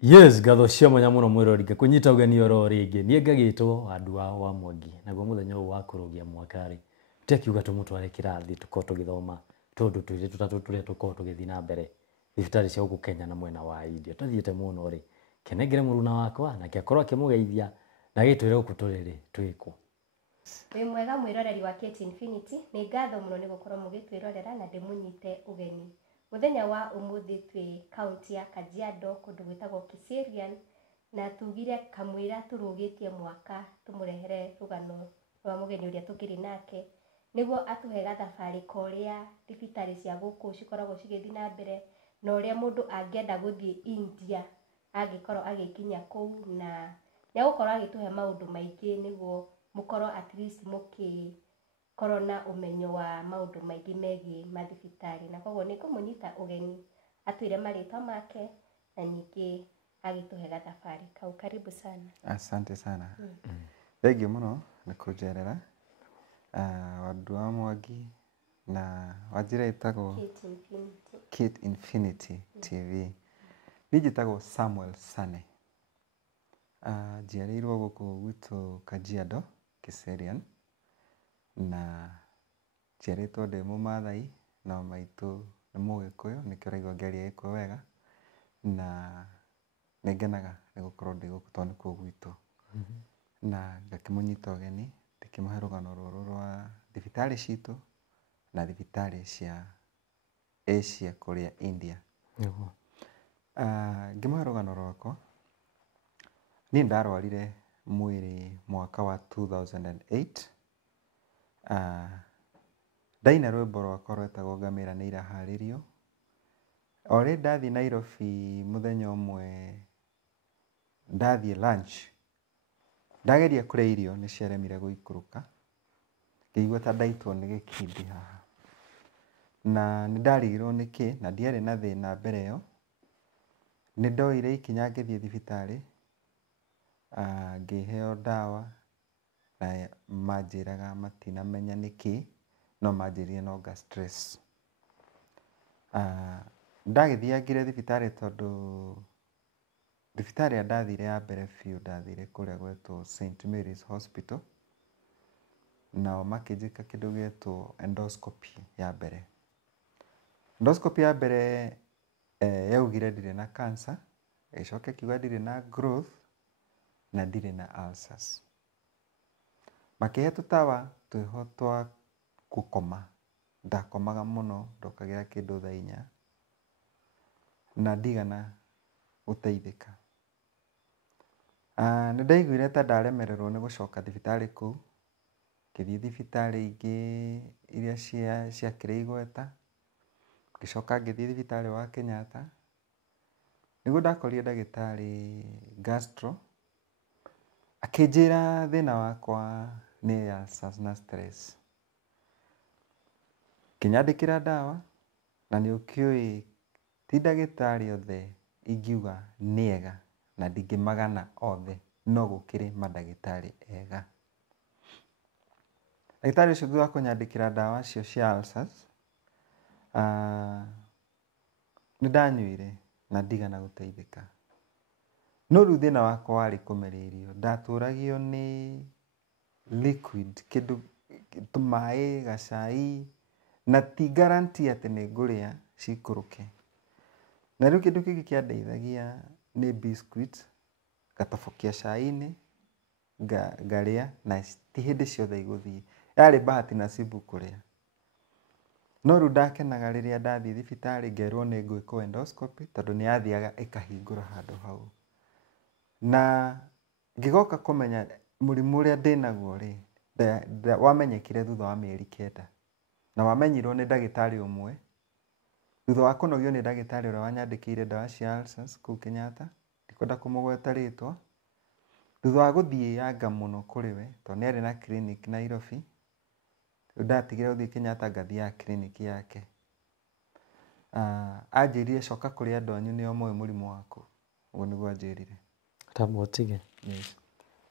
Yes, gatho cia mwanya muno mwirori kunyita ugeni oro ringi nie ngagitwo andu wa Ūmaa Wīgiī naguo muthenya uyu wa kurugia mwakari tekiuga tumutware kirathi tuko tugithoma tondu twire tutatu turia tuko tugithi na mbere thibitarĩ cia guku Kenya na mwena wa India tathiete muno ri kenengere muruna wakwa na kiakorwo akimugeithia na gitwire guku turiri twiko Wĩ mwega mwiroreri wa Kate Infinity ni ngatho muno ni gukorwo mugitwirorera na ndimunyite ugeni muthenya wa umuthi twi kaunti ya Kajiado kundu gwitagwo Kiserian na tugire kamwira turugitie mwaka tumurehere rugano rwa mugeni uria tukiri nake niguo atuhe gathabari koria thibitarĩ cia guku cikoragwo cigithi na mbere na uria mundu angienda guthie India angikorwo agikinya kou na nĩagũkorwo agituhe maundu maingi niguo mukorwo at least korwo na umenyo wa maundu maingi megie mathibitarĩ na koguo nikumunyita ugeni atwire maritwa make na ningi agituhe gathabari kau. Karibu sana. Asante sana. Thank you muno ni kunjerera wandu wa Mwangi na wanjira itagwo Kate Infinity TV. Nijitagwo Samuel Sane. Njiarĩirwo guku gwitu Kajiado Kiserian na njiarĩtwo ndĩ Mũmathai no maitũ nĩ Mũgĩkũyũ nĩkĩo ũraigua ngĩaria Gĩkũyũ wega na nĩngenaga nĩ gũkorwo ndĩ gũkũ tondũ nĩkuo gwitũ na ngakĩmũnyita ũgeni ndĩkĩmũhe rũgano rũrũ rwa thibitarĩ citũ na thibitarĩ cia Asia kũrĩa India. Ngĩmũhe rũgano rwakwa niĩ ndarwarire mwĩrĩ mwaka wa 2008 ndaina rwĩmbo rwakwa rwetagwo ngamĩra nĩ iraharĩrio o rĩ ndathiĩ Nairobi mũthenya ũmwe ndathiĩ lunch ndageria kũrĩa irio nĩ ciaremire gũikũrũka ngĩigua ta ndaitwo nĩ gĩkindi haha na nĩ ndarigirwo nĩkĩ na ndiarĩ na thĩna mbere ĩyo nĩ ndoire ikinya ngĩthiĩ thibitarĩ ngĩheo ndawa na manjĩraga matinamenya nĩkĩ no manjĩrire no stress. Ndagĩthiangire thibitarĩ tondũ thibitarĩ ya ndathire ya mbere biũ ndathire kũrĩa gwetwo St Mary's Hospital nao makĩnjĩka kĩndũ gĩetwo endoscopy ya mbere. Endoscopy ya mbere yaugire ndirĩ na cancer ĩcoke kiuga ndirĩ na growth na ndirĩ na ulcers. Makĩhe tũtawa twĩho twa gũkoma ndakomaga mũno ndokagĩra kĩndũ thaa 4 na ndigana gũteithĩka. Nĩ ndaiguire ta ndaremererwo nĩ gũcoka thibitarĩ kũu ngĩthiĩ thibitarĩ ingĩ iria ciakĩrĩ igweta ngĩcoka ngĩthiĩ thibitarĩ wa Kenyatta nĩguo ndakorire ndagĩtarĩ gastro akĩnjĩra thĩna wakwa nĩ ulcers na stress. Kĩnyandĩkĩra ndawa na nĩ ũkĩũĩ ti ndagĩtarĩ othe ingiuga nĩ ega na ndingĩmagana othe no gũkĩrĩ mandagĩtarĩ ega. Ndagĩtarĩ ũcio thutha wa kũnyandĩkĩra ndawa cio cia ulcers nĩ ndanyuire na ndigana gũteithĩka. No rĩu thĩna wakwa warĩ kũmeria irio ndatũragio nĩ liquid kĩndũ tũmaĩ gacai na ti guarantee atĩ nĩ ngũrĩa cikũrũke. Na rĩu kĩndũ kĩngĩ kĩandeithagia nĩ biscuit ngatobokia cai-inĩ ngarĩa na ti hĩndĩ ciothe igũthiĩ yarĩ bahati nasibu kũrĩa. No rĩu ndakenaga rĩrĩa ndathiĩ thibitarĩ ngerwo nĩ ngwĩkwo endoscopy tondũ nĩ yathiaga ĩkahingũra handũ hau na ngĩgoka kũmenya mũrimũ ũrĩa ndĩnaguo rĩ wamenyekire thutha wa mĩeri 9 na wamenyirwo nĩ ndagĩtarĩ ũmwe thutha wa kũnogio nĩ ndagĩtarĩ ũrĩa wanyandĩkĩire ndawa cia ulcers kũu Kenyatta ndikwenda kũmũgweta rĩtwa thutha wa gũthiĩ yanga mũno kũrĩ we tondũ nĩ arĩ na clinic Nairobi ndatigire gũthiĩ Kenyatta ngathiaga clinic yake. Anjĩrire coka kũrĩ andũ anyu nĩo moĩ mũrimũ waku ũguo nĩguo anjĩrire. Tamotige.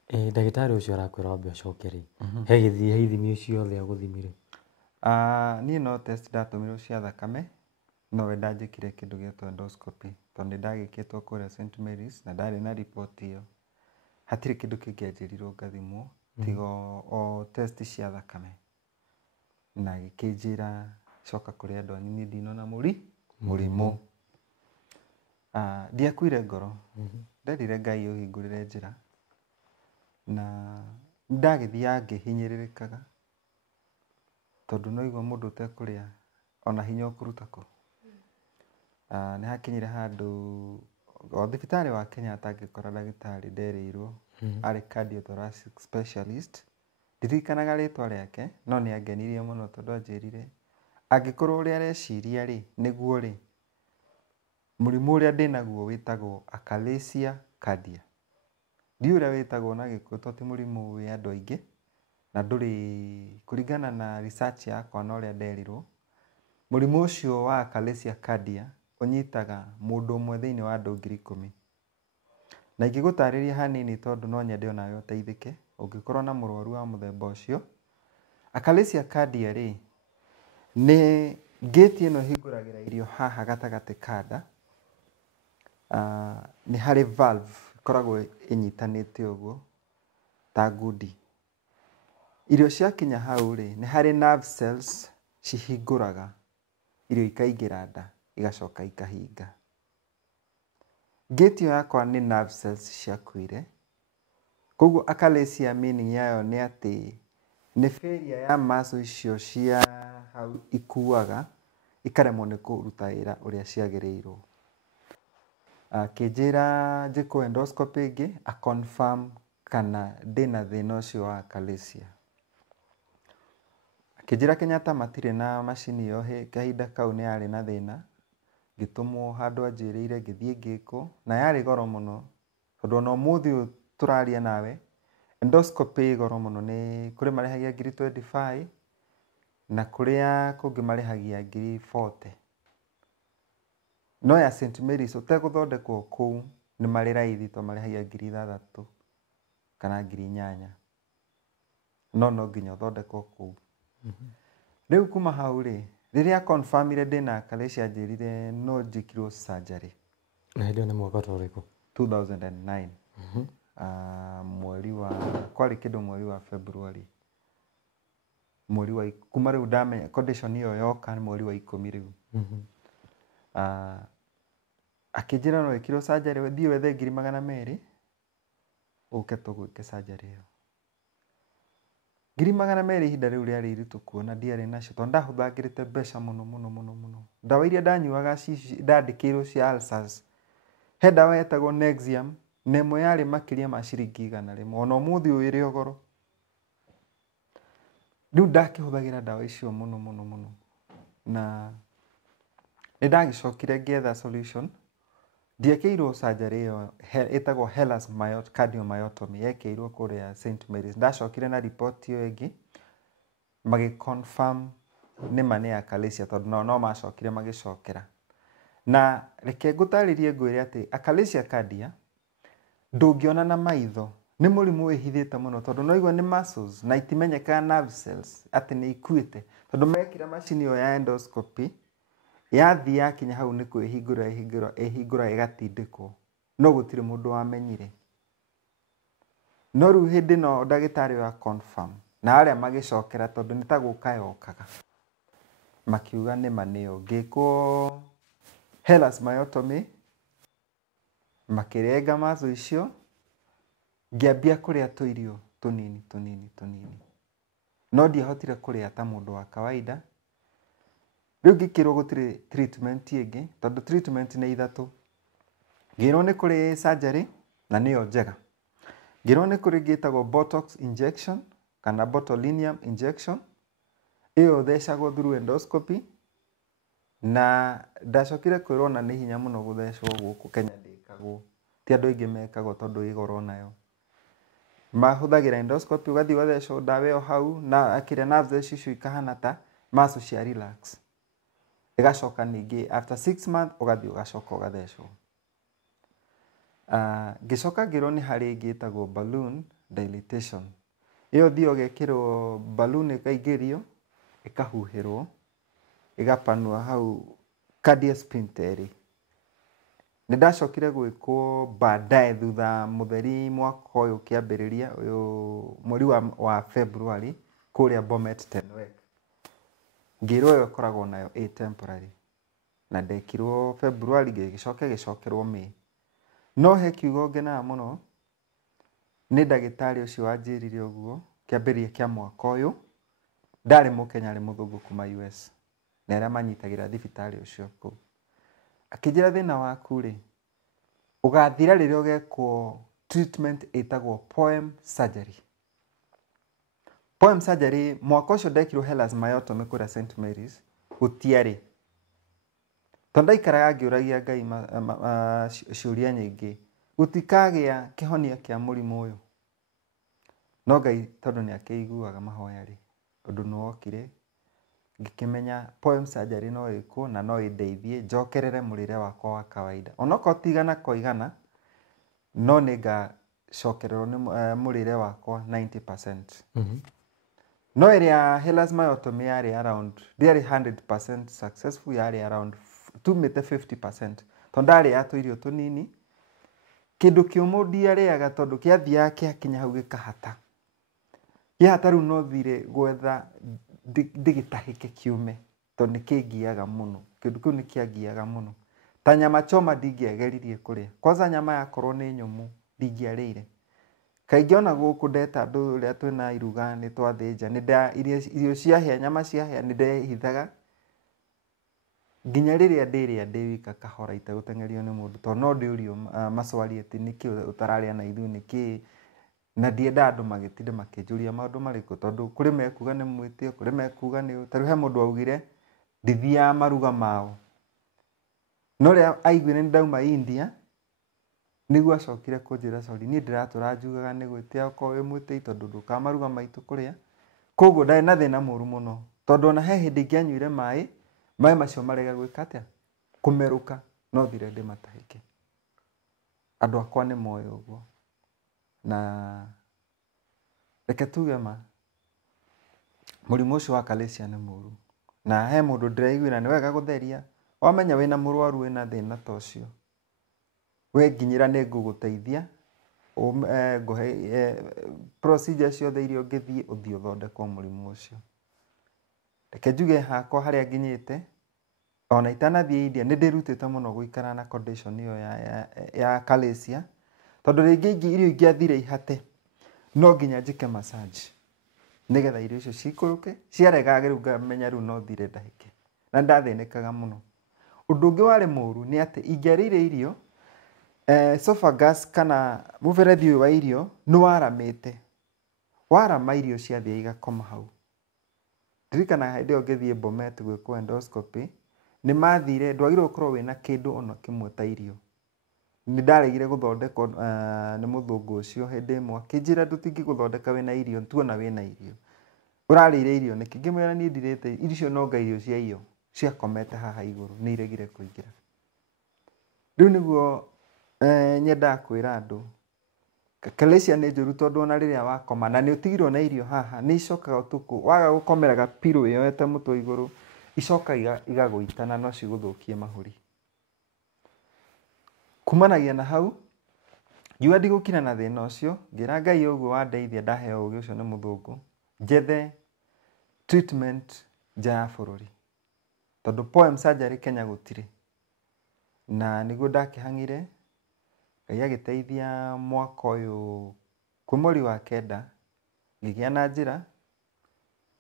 Ndagĩtarĩ ũcio arakwĩra wambe ũcoke rĩ he ithimi ciothe agũthimire? Niĩ no test ndatũmirwo cia thakame no we ndanjĩkire kĩndũ gĩetwo endoscopy tondũ ndagĩkĩtwo kũrĩa St Mary's na ndarĩ na report ĩyo hatirĩ kĩndũ kĩngĩanjĩrirwo ngathimwo tiga o test cia thakame na gĩkĩnjĩra coka kũrĩ andũ anini ndinona mũrimũ. Ndiakuire ngoro nderire Ngai ũhingũrĩre njĩra na ndagĩthiaga ngĩhinyĩrĩrĩkaga tondũ no igua mũndũ ũtekũrĩa ona hinya ũkũruta kũ. Nĩ hakinyire handũ o thibitarĩ wa Kenyatta ngĩkora ndagĩtarĩ nderĩirwo arĩ cardiothoracic specialist. Ndirikanaga rĩtwa rĩake no nĩ angenirie mũno tondũ anjĩrire angĩkorwo ũrĩa areciria rĩ nĩguo rĩ mũrimũ ũrĩa ndĩnaguo wĩtagwo achalasia cardia. Ndiũĩ ũrĩa wĩtagwo na Gĩkũyũ tondũ ti mũrimũ wĩ andũ aingĩ na ndũrĩ kũringana na research yakwa na ũrĩa nderirwo. Mũrimũ ũcio wa achalasia cardia ũnyitaga mũndũ ũmwe thĩinĩ wa andũ 10,000. Na ingĩgũtarĩria hanini tondũ no nyende onawe ũteithĩke ũngĩkorwo na mũrwaru wa mũthemba ũcio. Achalasia cardia rĩ nĩ gate ĩno ĩhingũragĩra irio haha gatagatĩ ka nda. Nĩ harĩ valve ĩkoragwo ĩnyitanĩte ũguo ta ngundi. Irio ciakinya hau rĩ nĩ harĩ nerve cells cihingũraga irio ikaingĩra nda igacoka ikahinga. Gate ĩyo yakwa nĩ nerve cells ciakuire. Koguo achalasia meaning yayo nĩ atĩ nĩ failure ya muscle icio cia hau ikuaga ikaremwo nĩ kũruta wĩra ũrĩa ciagĩrĩirwo. Akĩnjĩra njĩkwo endoscopy ĩngĩ a confirm kana ndĩna thĩna ũcio wa achalasia. Akĩnjĩra Kenyatta matirĩ na macini ĩyo kahinda kau nĩ yarĩ na thĩna. Ngĩtũmwo handũ anjĩrĩire ngĩthiĩ ngĩkwo na yarĩ goro mũno tondũ ona ũmũthĩ ũyũ tũraria nawe endoscopy ĩ goro mũno. Nĩ kũrĩ marĩhagia 25,000 na kũrĩa kũngĩ marĩhagia 40,000. No ya St Mary's ũtegũthondekwo kũu nĩ marĩ raithi tondũ marĩhagia 6,000 kana 8,000. No nginya ũthondekwo kũu. Rĩu kuma hau rĩ rĩrĩa confirmire ndĩna achalasia njĩrire no njĩkirwo surgery. Na hĩndĩ ĩyo nĩ mwaka ũrĩkũ? 2009. Mweri wa kwarĩ kĩndũ mweri wa February. Mweri wa kuma rĩu ndamenya condition ĩyo yoka mweri wa 10 rĩu. Akĩnjĩra no ĩkirwo surgery thiĩ wethe 200,000 ũke tũgwĩke surgery ĩyo. 200,000 ihinda rĩu rĩarĩ iritũ kuona ndiarĩ nacio tondũ ndahũthagĩrĩte mbeca mũno. Ndawa iria ndanyuaga ndandĩkĩirwo cia ulcers he ndawa yetagwo Nexium na ĩmwe yarĩ makĩria ma ciringi 100 ona ũmũthĩ ũyũ ĩrĩ goro. Rĩu ndakĩhũthagĩra ndawa icio mũno na nĩ ndagĩcokire ngĩetha solution. Ndiekĩirwo surgery ĩyo ĩtagwo Hellas cardiomyotomy yekĩirwo kũrĩa St Mary's. Ndacokire na report ĩyo ĩngĩ magĩconfirm nĩma nĩ achalasia tondũ no macokire magĩcokera. Na reke ngũtarĩrie ngwĩre atĩ achalasia cardia ndũngĩona na maitho. Nĩ mũrimũ wĩhithĩte mũno tondũ no igua nĩ muscles na itimenyekaga nerve cells atĩ nĩ ikuĩte tondũ mekĩra macini ĩyo ya endoscopy yathiĩ yakinya hau nĩ kwĩhingũra ĩgatindĩkwo no gũtirĩ mũndũ wamenyire. No rĩu hĩndĩ no ndagĩtarĩ wa confirm na arĩa magĩcokera tondũ nĩ ta gũka yokaga makiuga nĩma nĩyo. Ngĩkwo Hellas myotomy makĩrenga muscle icio ngĩambia kũrĩa tũirio tũnini. No ndiahotire kũrĩa ta mũndũ wa kawaida. Rĩu ngĩkĩrwo gũtirĩ treatment ĩngĩ tondũ treatment nĩ 3. Ngĩrwo nĩ kũrĩ surgery na nĩyo njega. Ngĩrwo nĩ kũrĩ gĩtagwo botox injection kana botulinum injection. Ĩyo thecagwo through endoscopy na ndacokire kwĩrwo na nĩ hinya mũno gũthecwo gũkũ Kenya ndĩkagwo. Ti andũ aingĩ mekagwo tondũ ĩ goro nayo. Mahũthagĩra endoscopy ũgathiĩ ũgathecwo ndawa ĩyo hau na akĩrĩa nerves icio ikahana ta muscle cia relax. Ĩgacoka ningĩ after 6 months ũgathiĩ ũgacoka ũgathecwo. Ngĩcoka ngĩrwo nĩ harĩ ĩngĩ ĩtagwo balloon dilatation. Ĩyo thiĩ ũgekĩrwo balloon ĩkaingĩrio ĩkahuhĩrwo ĩgapanua hau cardiac sphincter. ndacokire gwikwo baadaye thutha mutheri mwaka uyu kiambiriria uyu mweri wa February kuria Bomet Tenwek ngiro yo koragwo nayo temporary na ndekirwo February gicokerwo May no he kiugo ngena muno ni ndagitari ucio wanjirire uguo kiambiria kia mwaka uyu ndari mukenya ari muthungu kuma US na aria manyitagira thibitarĩ ucio ku akijira thina waku ri ugathira riria ugekwo treatment itagwo poem surgery. Poem surgery mwaka ucio ndekirwo Hellas myotomy kuria St Mary's gutiari tonda ikaraga ngiuragia Ngai ciuria nyingi gutikagia kihonia kia murimu uyu no Ngai tondu ni akiguaga mahoya ri undu nuokire ngikimenya poem surgery no iko na no indeithie njokerere murire wakwa wa kawaida onoko tigana koigana no niga cokererwo ni murire wakwa 90%. No area Hellas myotomy yari around nearly 100% successful yari around 50%. Tondari ato irio tunini kindu kiumu ndiariaga tondu kiathia kinya hau gikahata. Gihata riu no thire gwetha digitahike kiume tondu nikingiaga muno. Kindu kiu nikiangiaga muno. Ta nyama choma ndingiageririe kuria. Kwanza nyama yakorwo ni nyumu ndingiarire. Kaingĩ ona gũkũ ndeta andũ ũrĩa twĩna iruga nĩ twathinja irio ciahĩa nyama ciahĩa nĩ ndehithaga nginya rĩrĩa ndĩrĩa ndĩ wika kahora itegũteng'erio nĩ mũndũ tondũ no ndĩũrio macwari atĩ nĩkĩ ũtararĩa na ithuĩ nĩkĩ na ndiendaga andũ magĩtinda makĩnjũria maũndũ marĩkũ tondũ kũrĩ mekuga nĩ mwĩtĩo kũrĩ mekuga nĩ tarĩu he mũndũ augire ndithiaga maruga mao no rĩrĩa aiguire nĩ ndauma India niguo acokire kunjira sorry ni ndiratura njugaga ni gwitia ko we mwitei tondu ndukamaruga maitu kuria koguo ndari na thina muru muno tondu ona he hindi ngianyuire mai macio marega gwika atia kumeruka no thire ndi matahike andu akwa ni moyo uguo na reke tuge ma murimu ucio wa kalesia ni muru na he mundu ndiraiguira ni wega gutheria wamenya wina murwaru wina thina ta ucio we nginyira ne nguguteithia nguhe procedure ciothe irio ngithie uthii uthondekwo murimu ucio reke njuge hakwa haria nginyite ona itanathie India ni ndirutite muno guikara na condition iyo ya kalesia tondu ringi irio ingiathire ihate no nginya njike massage nigetha irio icio cikuruke ciarega riu ngamenya riu no thire ndahike na ndathinikaga muno undu ungi wari muru ni ati ingiarire irio esophagus kana muberethi wa irio ni waramite warama irio ciathia igakoma hau ndirikana hĩndĩ ĩyo ngĩthiĩ Bomet gwĩkwo endoscopy ni mathire ndwagĩrĩirwo gũkorwo wĩna kĩndũ ona kĩmwe ta irio ni ndaregire gũthondekwo nĩ mũthũngũ ũcio hĩndĩ ĩmwe akĩnjĩra ndũtingĩgũthondeka wĩna irio tuona wĩna irio ũrarĩire irio nĩkĩ ngĩmwĩra niĩ ndirĩte irio no ngai irio cia iyo ciakomete haha igũrũ nĩ iregire kũingĩra rĩu nĩguo nyenda kwĩra andũ kalesia nĩ njũru tondũ ona rĩrĩa wakoma na nĩ ũtigirwo na irio haha nĩ icokaga ũtukũ waga gũkomeraga piro ĩyoete mũtwe igũrũ icokaga igagũitana no cigũthũkie mahũri kumanagia na hau ngiuga ndigũkira na thĩna ũcio ngĩra Ngai ũguo wandeithia ndaheo ũgĩ ũcio nĩ mũthũngũ njethe treatment nja ya bũrũri tondũ poem surgery Kenya gũtirĩ na nĩguo ndakĩhang'ire Ngai agĩteithia mwaka ũyũ kwĩ mweri wa kenda ngĩgĩa na njĩra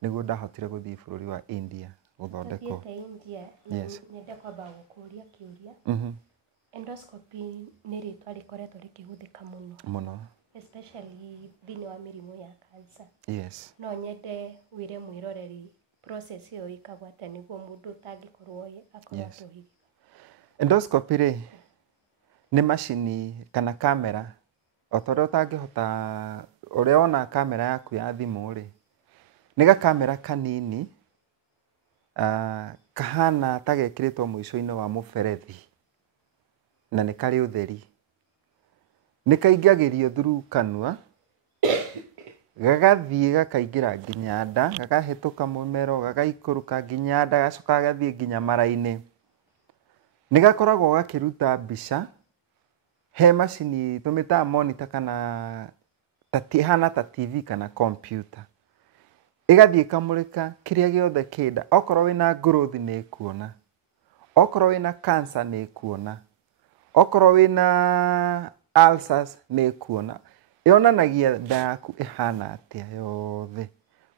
nĩguo ndahotire gũthiĩ bũrũri wa India gũthondekwo. Yes. Nyende kwamba gũkũria kĩũria. Endoscopy nĩ rĩtwa rĩkoretwo rĩkĩhũthĩka mũno. Especially thĩinĩ wa mĩrimũ ya cancer. Yes. No nyende wĩre mwĩroreri process ĩyo ĩkagwo atĩa nĩguo mũndũ ũtangĩkorwo akorwo atũhĩgĩka. Endoscopy rĩ nĩ macini kana kamera o ta ũrĩa ũtangĩhota ũrĩa wona kamera yaku ya thimũ rĩ nĩ gakamera kanini kahana ta gekĩrĩtwo mũico-inĩ wa mũberethi na nĩ karĩ ũtheri nĩ kaingagĩrio through kanua gagathiĩ gakaingĩra nginya nda gakahĩtũka mũmero gagaikũrũka nginya nda gacoka gagathiĩ nginya mara-inĩ nĩ gakoragwo gakĩruta mbica he macini tumitaga monitor kana hana ta TV kana computer igathie kamurika kiria giothe kida okorwo wina growth ni kuona okorwo wina cancer ni kuona okorwo wina ulcers ni kuona yonanagia nda yaku ihana atia yothe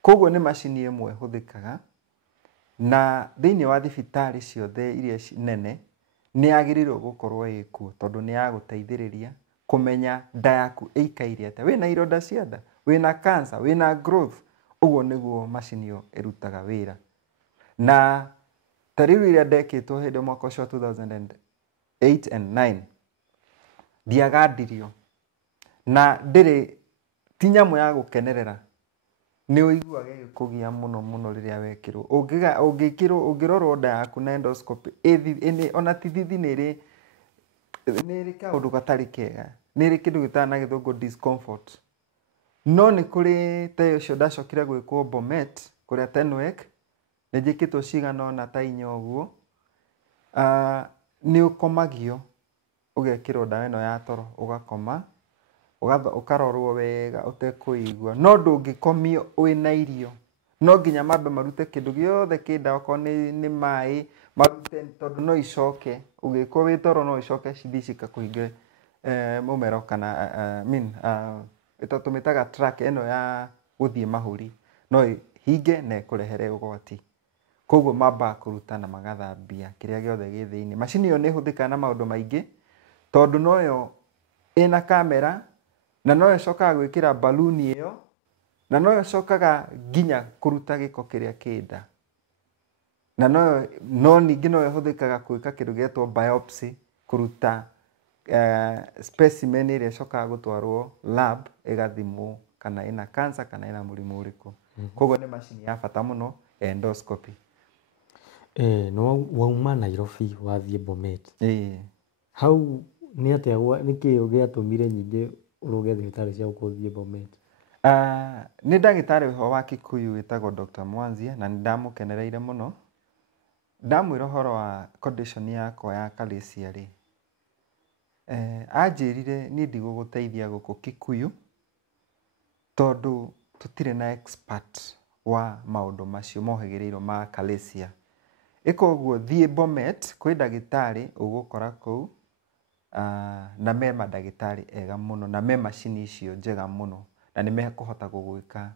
koguo ni macini imwe huthikaga na thiini wa thibitarĩ ciothe iria nene ni agirirwo gukorwo ikuo tondu ni ya guteithiriria kumenya nda yaku ikaire atia wina ironda cia nda wina cancer wina growth uguo niguo macini yo irutaga wira na tariu iria ndekitwo hindi mwaka ucio 2008 and 9 ndiagandirio na ndiri ti nyamu ya gukenerera ni uiguaga gikugia muno riria wekirwo ungirorwo nda yaku na endoscopy ona tithithi niri kaundu gatari kega niri kindu gitana githungu discomfort no ni kuri te ucio ndacokire gwikwo Bomet kuria Tenwek njikitwo cigana ona ta inya uguo ni ukomagio ugekirwo ndawa ino ya toro ugakoma ukarorwo wega utekuigua no ndungikomio wina irio no nginya mambe marute kindu giothe kinda oko ni mai marute tondu no icoke ugikwo witoro no icoke cithicika kuhinge mumero kana itatumitaga track eno ya guthie mahuri no hinge na kurehere ugwati koguo mamba kuruta na magathambia kiria giothe githiini macini yo ni huthika na maundu maingi tondu noyo ina kamera na noyo cokaga gwikira balloon iyo na noyo cokaga ginya kuruta giko kiria kinda na no ningi noyo huthikaga gwika kindu gietwo biopsy kuruta specimen iria cokaga gutwarwo lab igathimwo kana ina cancer kana ina murimu uriku koguo ni macini ya bata muno endoscopy no wauma Nairobi wathie Bomet hau ni atia niki ugiatumire nyinge uruge thibitarĩ cia gukuthie Bomet ni ndagitari ho wa Kikuyu witagwo Dr. Mwanzia na ndamukenereire muno ndamwira horo wa condition yakwa ya kalesia ri anjirire ni ndigũgũteithia guku Kikuyu tondu tutire na expert wa maundu macio mohegereirwo ma kalesia ikoguo thie Bomet kwi ndagitari ugukora kuu na me mandagitari ega muno na me macini icio njega muno na ni mekuhota gugwika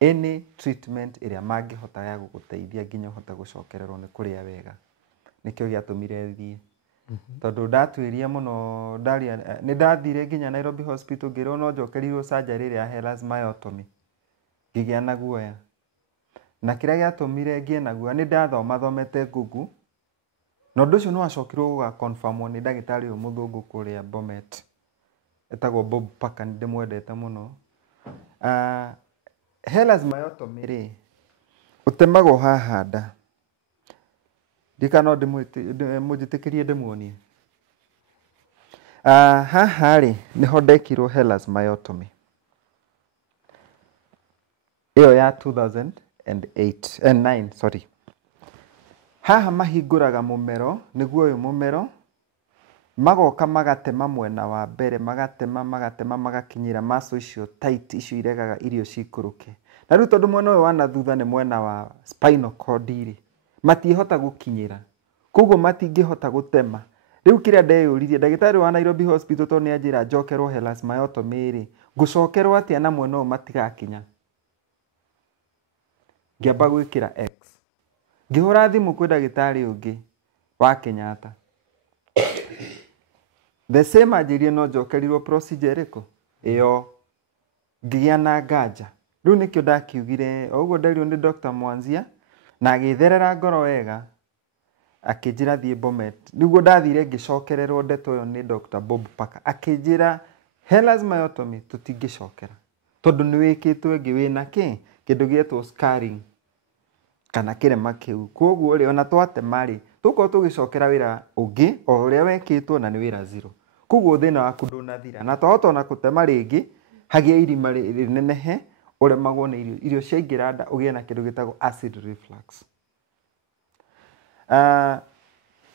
any treatment iria mangihota ya guguteithia nginya uhota gucokererwo ni kuria wega nikio giatumire thie tondu ndatwiria muno ni ndathire nginya Nairobi Hospital ngirwo no njokerirwo surgery ya helasmyotomy ngigia na guoya na kiria giatumire ngie na guoya ni thomete Google no nducio no acokirwo guga confirmwo ni ndagitari uyu muthungu kuria Bomet etagwo Bob Paka ndimwendete muno helasmyotomy ri utemagwo haha nda ndikano mujitikirie ndimuonie haha ri niho ndekirwo helasmyotomy iyo ya 2008 and 9 sorry haha mahinguraga mumero niguo uyu mumero magoka magatema mwena wa mbere magatema magakinyira maso icio tight icio iregaga irio cikuruke na riu tondu mwena uyu wana thutha ni mwena wa spinal cord iri matihota gukinyira koguo matingihota gutema riu kiria ndeyuririe ndagitari wa Nairobi Hospital to ni anjira njokerwo helasmyotomy iri ngucokerwo atia na mwena uyu matigakinya ngiamba gwikira X ngihura thimu kwi ndagitari ungi wa Kenyatta the same ajirie no njokerirwo procedure iriku iyo ngigia na nganja riu nikio ndakiugire oguo nderirwo ni Dr. Mwanzia na agitherera ngoro wega akinjira thie Bomet niguo ndathire ngicokererwo ndeto yo ni Dr. Bob Paka akinjira helasmyotomy tutingicokera tondu ni wikitwe ngi wina kindu gietwo scarring kana kirema kiu koguo ri ona twatema ri tuko tugicokera wira ungi o uria wekitwo na ni wira zero koguo thina waku ndunathira na twahota na kutema ringi hagia irima rinenehe uremagwo ni irio ciaingira nda ugie na kindu gitagwo acid reflux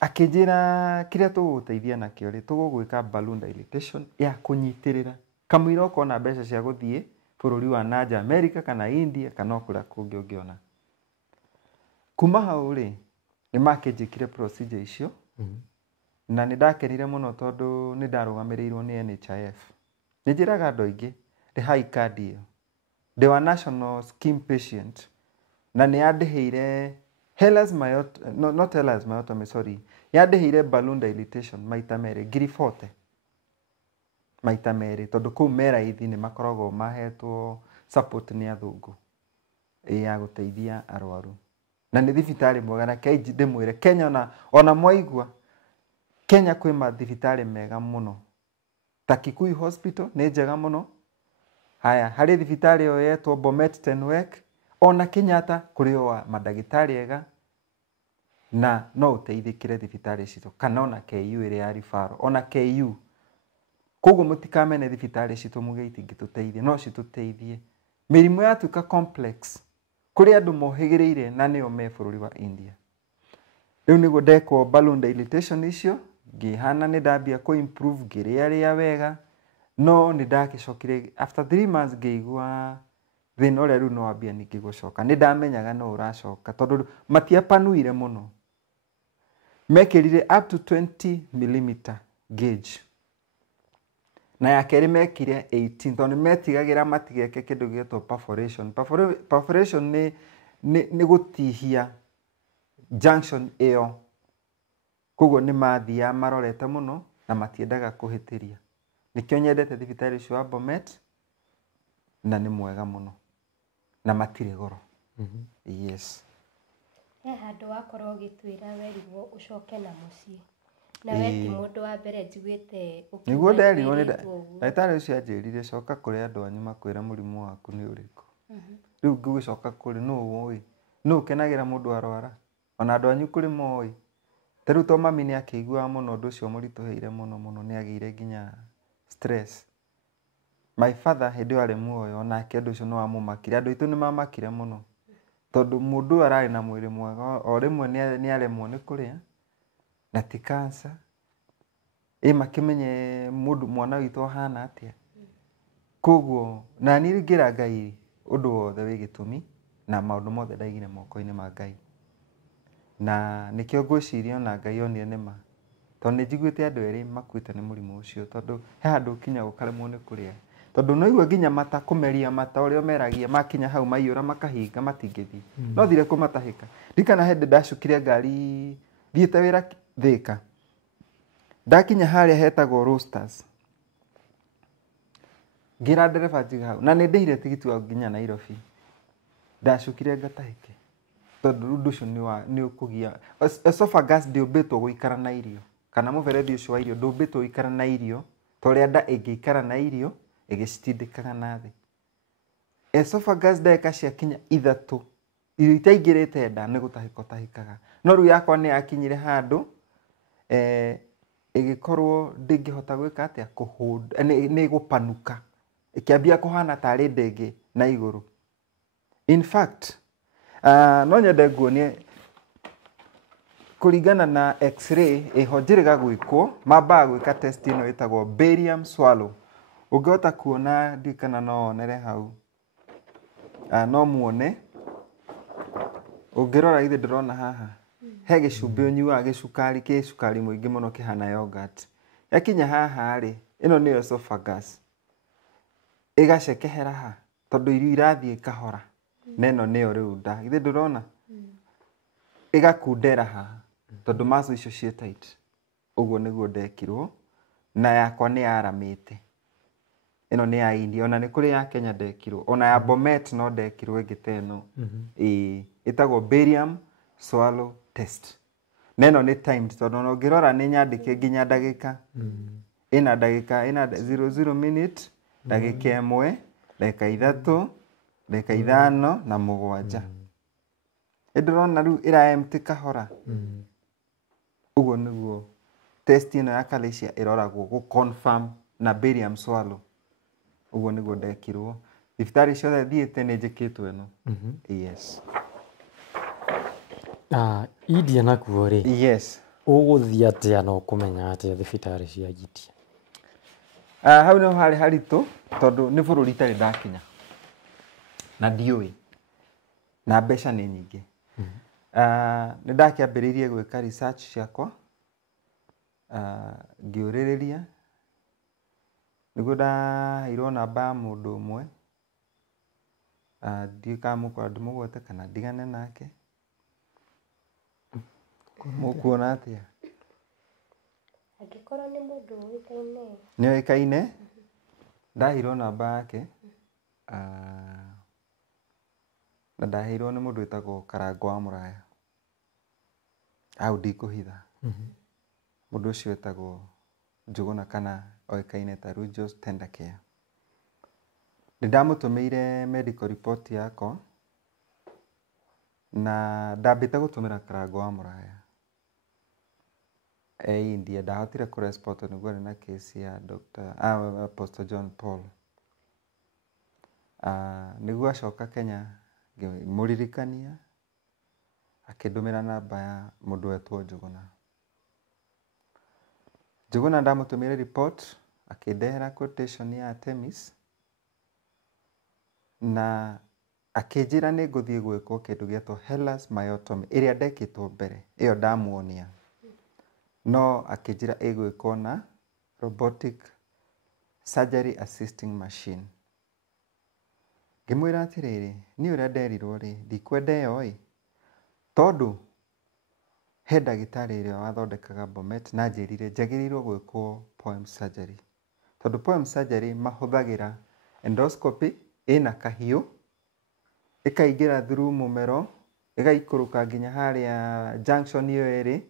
akĩnjĩra kĩrĩa tũgũteithia nakĩo rĩ tũgũgwĩka balloon dilatation ya kũnyitĩrĩra kamũira ũkona mbeca cia gũthiĩ bũrũri wa nanja America kana India kana okũrĩa kũngĩ ũngĩona. Kuma hau rĩ nĩ makĩnjĩkire procedure icio na nĩ ndakenire mũno tondũ nĩ ndarũgamĩrĩirwo nĩ NHIF. Nĩ njĩraga andũ aingĩ rĩhai kandi ĩyo. Ndĩ wa national scheme patient na nĩ yandĩhĩire yandĩhĩire balloon dilatation maita merĩ ngiri 40 maita merĩ tondũ kũu meraithi nĩ makoragwo mahetwo support nĩ athũngũ ya gũteithia arwaru. Na nĩ thibitarĩ mwega na kaingĩ ndĩmwĩre Kenya ona mwaigua Kenya kwĩ mathibitarĩ mega mũno. Ta Kikuyu Hospital nĩ njega mũno. Haya harĩ thibitarĩ ĩyo yetwo Bomet Tenwek ona Kenyatta kũrĩ o mandagĩtarĩ ega na no ũteithĩkĩre thibitarĩ citũ kana ona KU ĩrĩa ya referral ona KU. Koguo mũtikamene thibitarĩ citũ muge itingĩtũteithia no citũteithie. Mĩrimũ yatuĩka complex kũrĩ andũ mohĩgĩrĩire na nĩo me bũrũri wa India. Rĩu nĩguo ndekwo balloon dilatation icio ngĩhana nĩ ndambia kũ improve ngĩrĩa wega no nĩ ndagĩcokire after 3 months ngĩigua thĩna ũrĩa rĩu no wambia ningĩ gũcoka. Nĩ ndamenyaga no ũracoka tondũ matiapanuire mũno. Mekĩrire up to 20 mm gauge na ya kerĩ mekire 18 tondũ metigagĩra matigeke kĩndũ gĩtwo perforation. Perforation nĩ gũtihia junction ĩyo. Koguo nĩ mathiaga marorete mũno na matiendaga kũhĩtĩria. Nĩkĩo nyendete thibitarĩ ũcio wa Bomet na nĩ mwega mũno na matirĩ goro. Yes. He handũ wakorwo ũgĩtwĩra werirwo ũcoke na mũciĩ. Na we ti mũndũ wa mbere njiguĩte nĩguo nderirwo nĩ ndagĩtarĩ ũcio anjĩrire coka kũrĩ andũ anyu makwĩra mũrimũ waku nĩ ũrĩkũ. Rĩu ngĩgũcoka kũrĩ nũũ ũĩ nũũ ũkenagĩra mũndũ arwara ona andũ anyu kũrĩ moĩ. Ta rĩu to mami nĩ akĩiguaga mũno ũndũ ũcio mũritũhĩire mũno nĩ agĩire nginya stress. My father hĩndĩ ĩyo arĩ muoyo onake ũndũ ũcio nĩ wamũmakire. Andũ aitũ nĩ mamakire mũno tondũ mũndũ ũyũ ararĩ na mwĩrĩ mwega o rĩmwe nĩ aremwo nĩ kũrĩa na ti cancer. Makĩmenye mwana witũ ahana atĩa. Koguo na niĩ ngĩra Ngai ũndũ wothe wĩ gĩtũmi na maũndũ mothe ndaigire moko-inĩ ma Ngai. Na nĩkĩo ngwĩciria ona Ngai onire nĩma tondũ nĩ njiguĩte andũ erĩ makuĩte nĩ mũrimũ ũcio tondũ he handũ ũkinya ũkaremwo nĩ kũrĩa. Tondũ no igua nginya mata kũmeria mata ũrĩa meragia makinya hau maiyũra makahinga matingĩthiĩ. No thire kũmatahĩka. Ndikana hĩndĩ ndacukire ngari thiĩte wĩra Thĩka. Ndakinya harĩa hetagwo Roasters. Ngira ndereba njiga hau na nĩ ndĩire tigiti wa nginya Nairobi. Ndacukire ngatahĩke. Tondũ ũndũ ũcio nĩ ũkũgia. Esophagus ndĩũmbĩtwo gũikara na irio. Kana mũberethi ũcio wa irio ndũmbĩtwo gũikara na irio. Torĩa nda ĩngĩikara na irio ĩgĩcitindĩkaga na thĩ. Esophagus ndagĩka ciakinya 3 irio itaingĩrĩte nda nĩ gũtahĩka ũtahĩkaga. No rĩu yakwa nĩ yakinyire handũ ĩgĩkorwo ndĩngĩhota gwĩka atĩa nĩ gũpanuka. Ĩkĩambia kũhana tarĩ ndege na igũrũ. In fact no nyende nguonie kũringana na x-ray ĩho njĩrĩga gwĩkwo mambaga gwĩka test ĩno ĩtagwo barium swallow. Ũngĩhota kuona ndikana no onere hau. No muone ũngĩrora ithe ndĩrona haha he gĩcumbĩ ũnyuaga gĩcukari kĩ mũingĩ mũno kĩhana yogurt. Yakinya haha rĩ ĩno nĩyo esophagus ĩgacekehera ha tondũ irio irathiĩ kahora na ĩno nĩyo rĩu nda. Ithe ndĩrona ĩgakundera haha tondũ muscle icio ciĩ tight. Ũguo nĩguo ndekirwo na yakwa nĩ yaramĩte. Ĩno nĩ ya India ona nĩ kũrĩ ya Kenya ndekirwo ona ya Bomet no ndekirwo ĩngĩ ta ĩno. Ĩtagwo barium swallow test. Na ĩno nĩ timed tondũ ona ũngĩrora nĩ nyandĩke nginya ndagĩka. Ĩna ndagĩka 00 minute ndagĩka 1 ndagĩka 3 ndagĩka 5 na 7. Ndĩrona rĩu ĩra-empty kahora. Ũguo nĩguo test ĩno ya Malaysia ĩroragwo gũ-confirm na barium swallow. Ũguo nĩguo ndekirwo. Thibitarĩ ciothe thiĩte nĩ njĩkĩtwo ĩno. Yes. India nakuo rĩ. Yes. ũgũthiĩ atĩa na ũkũmenya atĩa thibitarĩ cianyitia? Hau no harĩ haritũ tondũ nĩ bũrũri itarĩ ndakinya na ndiũĩ na mbeca nĩ nyingĩ. Nĩ ndakĩambĩrĩirie gwĩka research ciakwa, ngĩũrĩrĩria nĩguo ndaheirwo namba ya mũndũ ũmwe, ndiũĩ kana mũkora ndĩmũgwete kana ndigane nake. Mũkuona atĩa? Angĩkorwo nĩ mũndũ ũĩkaine. Nĩ oĩkaine, ndaheirwo namba yake, na ndaheirwo nĩ mũndũ wĩtagwo Karangũ wa Mũraya. Hau ndikũhitha. Mũndũ ũcio wĩtagwo Njũgũna kana oĩkaine ta Rujos Tender Care. Nĩ ndamũtũmĩire medical report yakwa na ndambĩte gũtũmĩra Karangũ wa Mũraya. India ndahotire kũrespond nĩguo arĩ na case ya Apostle John Paul. Nĩguo acoka Kenya ngĩmũririkania, akĩndũmĩra namba ya mũndũ wetwo Njũgũna. Njũgũna ndamũtũmĩire report, akĩndehera quotation ya Temis na akĩnjĩra nĩ ngũthiĩ gwĩkwo kĩndũ gĩetwo Hellas myotomy ĩrĩa ndekĩtwo mbere, ĩyo ndamuonia. No akĩnjĩra ĩgwĩkwo na robotic surgery assisting machine. Ngĩmwĩra atĩrĩrĩ, niĩ ũrĩa nderirwo rĩ, ndikwenda ĩyo tondũ he ndagĩtarĩ ĩrĩa wathondekaga Bomet na njĩrire njagĩrĩirwo gwĩkwo poem surgery. Tondũ poem surgery mahũthagĩra endoscopy ĩna kahiũ, ĩkaingĩra through mũmero, ĩgaikũrũka nginya harĩa junction ĩyo ĩrĩ,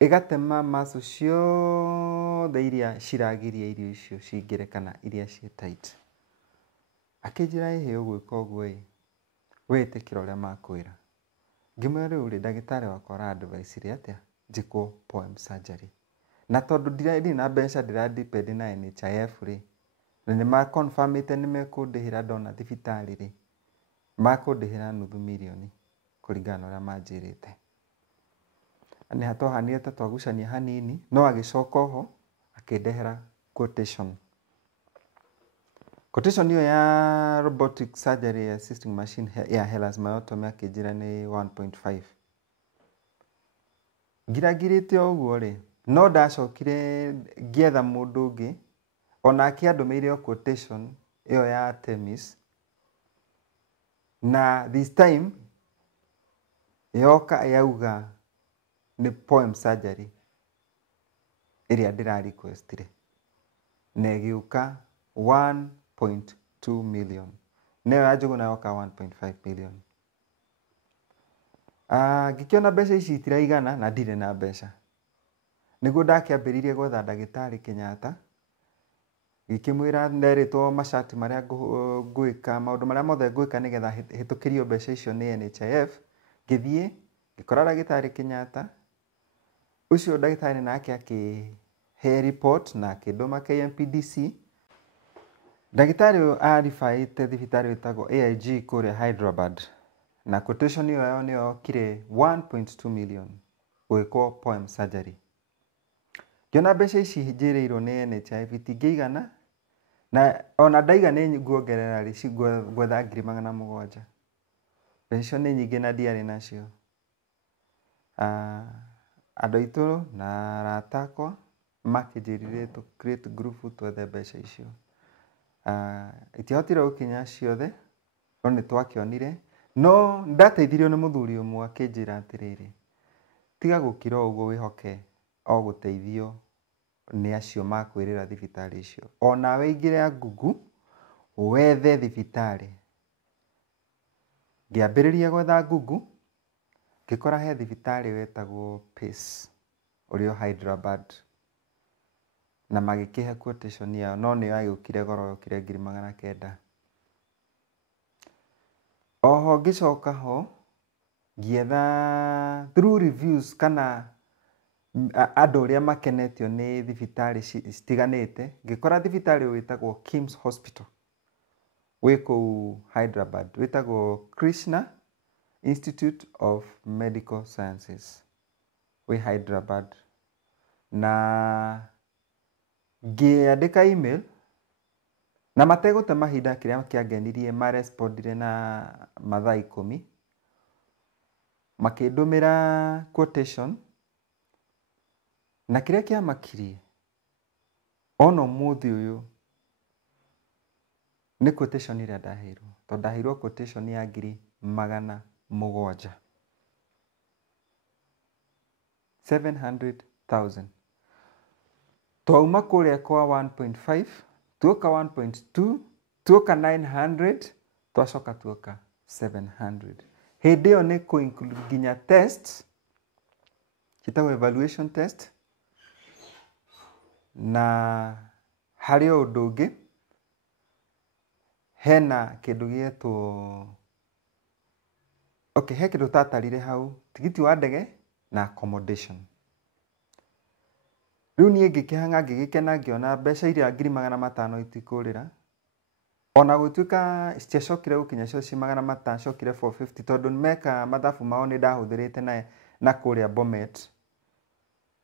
ĩgatema muscle ciothe iria ciragiria irio icio cingĩre kana iria ciĩ tight. Akĩnjĩra ĩhĩ ũgwĩka ũguo wĩtĩkĩra ũrĩa makwĩra. Ngĩmwĩra rĩu rĩ, ndagĩtarĩ wakwa ara-advise atĩa njĩkwo poem surgery. Na tondũ ndirĩ na mbeca ndĩra-depend na NHIF rĩ, na nĩ ma-confirmĩte nĩ mekũndĩhĩra ndona thibitarĩ rĩ, makũndĩhĩra $500,000 kũringana na ũrĩa manjĩrĩte. Nĩ hatwahanire ta twagucania hanini, no agĩcoka oho akĩndehera quotation. Quotation ĩyo ya robotic surgery assisting machine ya Hellas myotomy akĩnjĩra nĩ 1.5. Ngiragirĩte o ũguo rĩ, no ndacokire ngĩetha mũndũ ũngĩ, ona akĩandũmĩire quotation ĩyo ya Temis, na this time yoka yauga nĩ poem surgery ĩrĩa ndĩra requestire, na ĩgĩũka 1.2 million. Nayo ya Njũgũna yoka 1.5 million. Ngĩkĩona mbeca ici itiraigana na ndirĩ na mbeca. Nĩguo ndakĩambĩrĩirie gwetha ndagĩtarĩ Kenyatta, ngĩkĩmwĩra nderĩtwo macati marĩa ngwĩka, maũndũ marĩa mothe ngwĩka nĩgetha hĩtũkĩrio mbeca icio nĩ NHIF. Ngĩthiĩ ngĩkora ndagĩtarĩ Kenyatta, ũcio ndagĩtarĩ nake akĩhe report na akĩndũma KMPDC. Ndagĩtarĩ ũyũ aribaĩte thibitarĩ wĩtagwo AIG kũrĩa Hyderabad, na quotation ĩyo yao nĩ yokire 1.2 million gwĩkwo poem surgery. Ngĩona mbeca ici njĩrĩirwo nĩ NHIF itingĩigana, na ona ndaiga nĩ nguongerera rĩ, gwetha 700,000. Mbeca icio nĩ nyingĩ na ndiarĩ nacio. Andũ aitũ na arata akwa makĩnjĩrire tũ create group twethe mbeca icio. Itiahotire gũkinya ciothe, no nĩ twakĩonire, no ndateithirio nĩ mũthuri ũmwe akĩnjĩra atĩrĩrĩ, tiga gũkira ũguo, wĩhoke o gũteithio nĩ acio makwĩrĩra thibitarĩ icio. Onawe ingĩra Google wethe thibitarĩ. Ngĩambĩrĩria gwetha Google, ngĩkora he thibitarĩ wetagwo Pace ũrĩ o Hyderabad, na magĩkĩhe quotation yao, no nĩyo yagĩũkire goro, yokire 900,000. Oho ngĩcoka ho ngĩetha through reviews kana andũ ũrĩa makenetio nĩ thibitarĩ citiganĩte, ngĩkora thibitarĩ wĩtagwo Kims Hospital wĩ kũu Hyderabad, wĩtagwo Krishna Institute of Medical Sciences. wĩ Hyderabad na ngĩandĩka email na mategũte mahinda kĩrĩa kĩangenirie marespondire na mathaa 10 makĩndũmĩra quotation na kĩrĩa kĩamakirie ona ũmũthĩ ũyũ nĩ quotation ĩrĩa ndaheirwo tondũ ndaheirwo quotation ya 700,000 700,000 twauma kũrĩa kwa 1.5 tuoka 1.2 tuoka 900 twacoka tuoka 700 hĩndĩ ĩyo nĩ kũ-include nginya test gĩtagwo evaluation test na harĩ ũndũ ũngĩ hena kĩndũ gĩetwo he kĩndũ tatarire hau tigiti wa ndege na accommodation rĩu niĩ ngĩkĩhang'a ngĩgĩkena ngĩona mbeca iria 500,000 itikũrĩra ona gũtuĩka citiacokire gũkinya cio ci 500 cokire 450 tondũ meka mathabu mao nĩ ndahũthĩrĩte na kũrĩa Bomet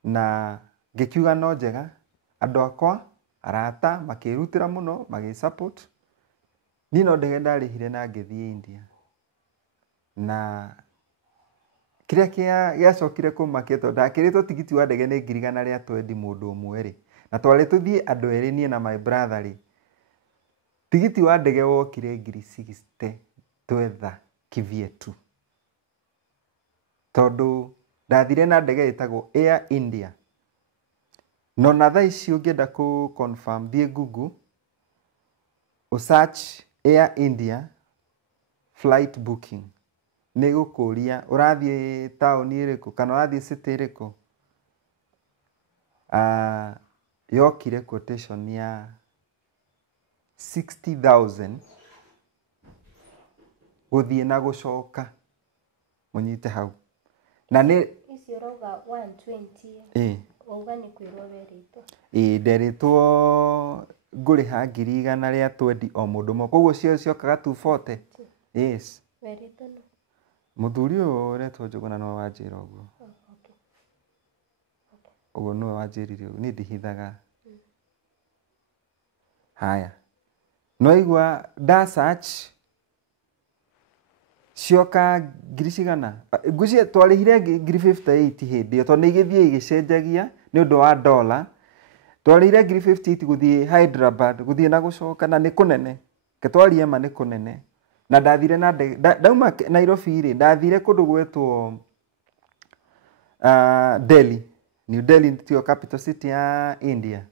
na ngĩkiuga no njega andũ akwa arata makĩrutĩra mũno magĩ-support niĩ no ndege ndarĩhire na ngĩthiĩ India na kĩrĩa gĩacokire kũmakia tondũ ndakĩrĩtwo tigiti wa ndege nĩ 120 mũndũ ũmwe rĩ na twarĩ tũthiĩ andũ erĩ niĩ na my brother rĩ tigiti wa ndege wokire 60 twetha kivyetu tondũ ndathire na ndege ĩtagwo Air India no na thaa ici ũngĩenda kũ confirm thiĩ Google search Air India flight booking nĩ gũkũria ũrathiĩ taũni ĩrĩkũ kana ũrathiĩ city ĩrĩkũ yokire quotation ya 60,000 gũthiĩ na gũcoka mũnyite hau na nĩ icio roga 120 ouga nĩ kwĩrwo werĩtwo nderĩtwo ngũrĩha 100 rĩa 20 o mũndũ ũmwe koguo ciokaga 240 yes werĩtwo no mũthuri ũyũ ũretwo Njũgũna no wanjĩra ũguo ũguo nĩwe wanjĩrire ũguo niĩ ndihithaga haya no igua nda search cioka ngiri cigana ngwĩciria twarĩhire 58 hĩndĩ ĩyo tondũ nĩ igĩthiĩ igĩcenjagia nĩ ũndũ wa dollar twarĩhire 58 gũthiĩ Hyderabad gũthiĩ na gũcoka na nĩ kũnene ketwarie ma nĩ kũnene na ndathire na ndege ndauma Nairobi rĩ ndathire kũndũ gwetwo Delhi New Delhi nĩyo capital city ya India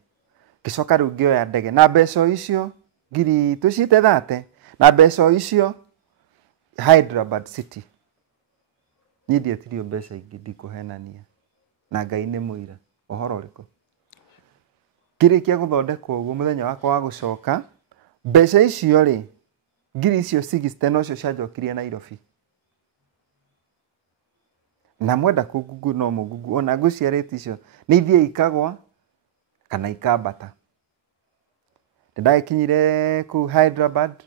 ngĩcoka rĩu ngĩoya ndege na mbeca icio ngiri tũcite 30 na mbeca icio Hyderabad city niĩ ndietirio mbeca ingĩ ndikũhenania na Ngai nĩ mũira ũhoro ũrĩkũ kĩrĩkia gũthondekwo ũguo mũthenya wakwa wa gũcoka mbeca icio rĩ ngiri icio 60 nocio cianjokirie Nairobi na mwenda kũngungu no mũngungu ona ngũciarĩte icio nĩ ithiĩ ikagwa kana ikambata ndagĩkinyire kũu Hyderabad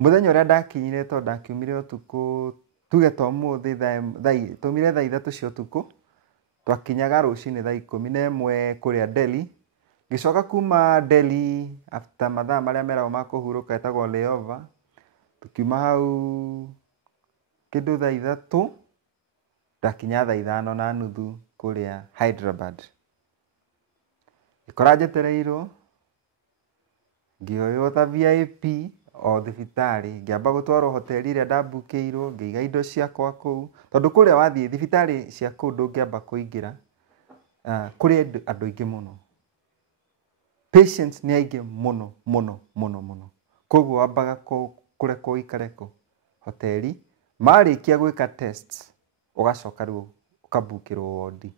mũthenya ũrĩa ndakinyire tondũ ndakiumire ũtukũ tuge ta ũmũthĩ twaumire thaa 3 cia ũtukũ twakinyaga rũcinĩ thaa 11 kũrĩa Delhi ngĩcoka kuma Delhi after mathaa marĩa meragwo ma kũhurũka etagwo layover tukiuma hau kĩndũ thaa 3 ndakinya thaa 5:30 kũrĩa Hyderabad ngĩkora njetereirwo ngĩoywo ta VIP o thibitarĩ ngĩamba gũtwarwo hoteli ĩrĩa ndambukĩirwo ngĩiga indo ciakwa kũu tondũ kũrĩa wathiĩ thibitarĩ cia kũu ndũngĩamba kũingĩra kũrĩ andũ aingĩ mũno patients nĩ aingĩ mũno koguo wambaga kũrekwo ũikare kũ hoteli marĩkia gwĩka tests ũgacoka rĩu ũkambukĩrwo wodi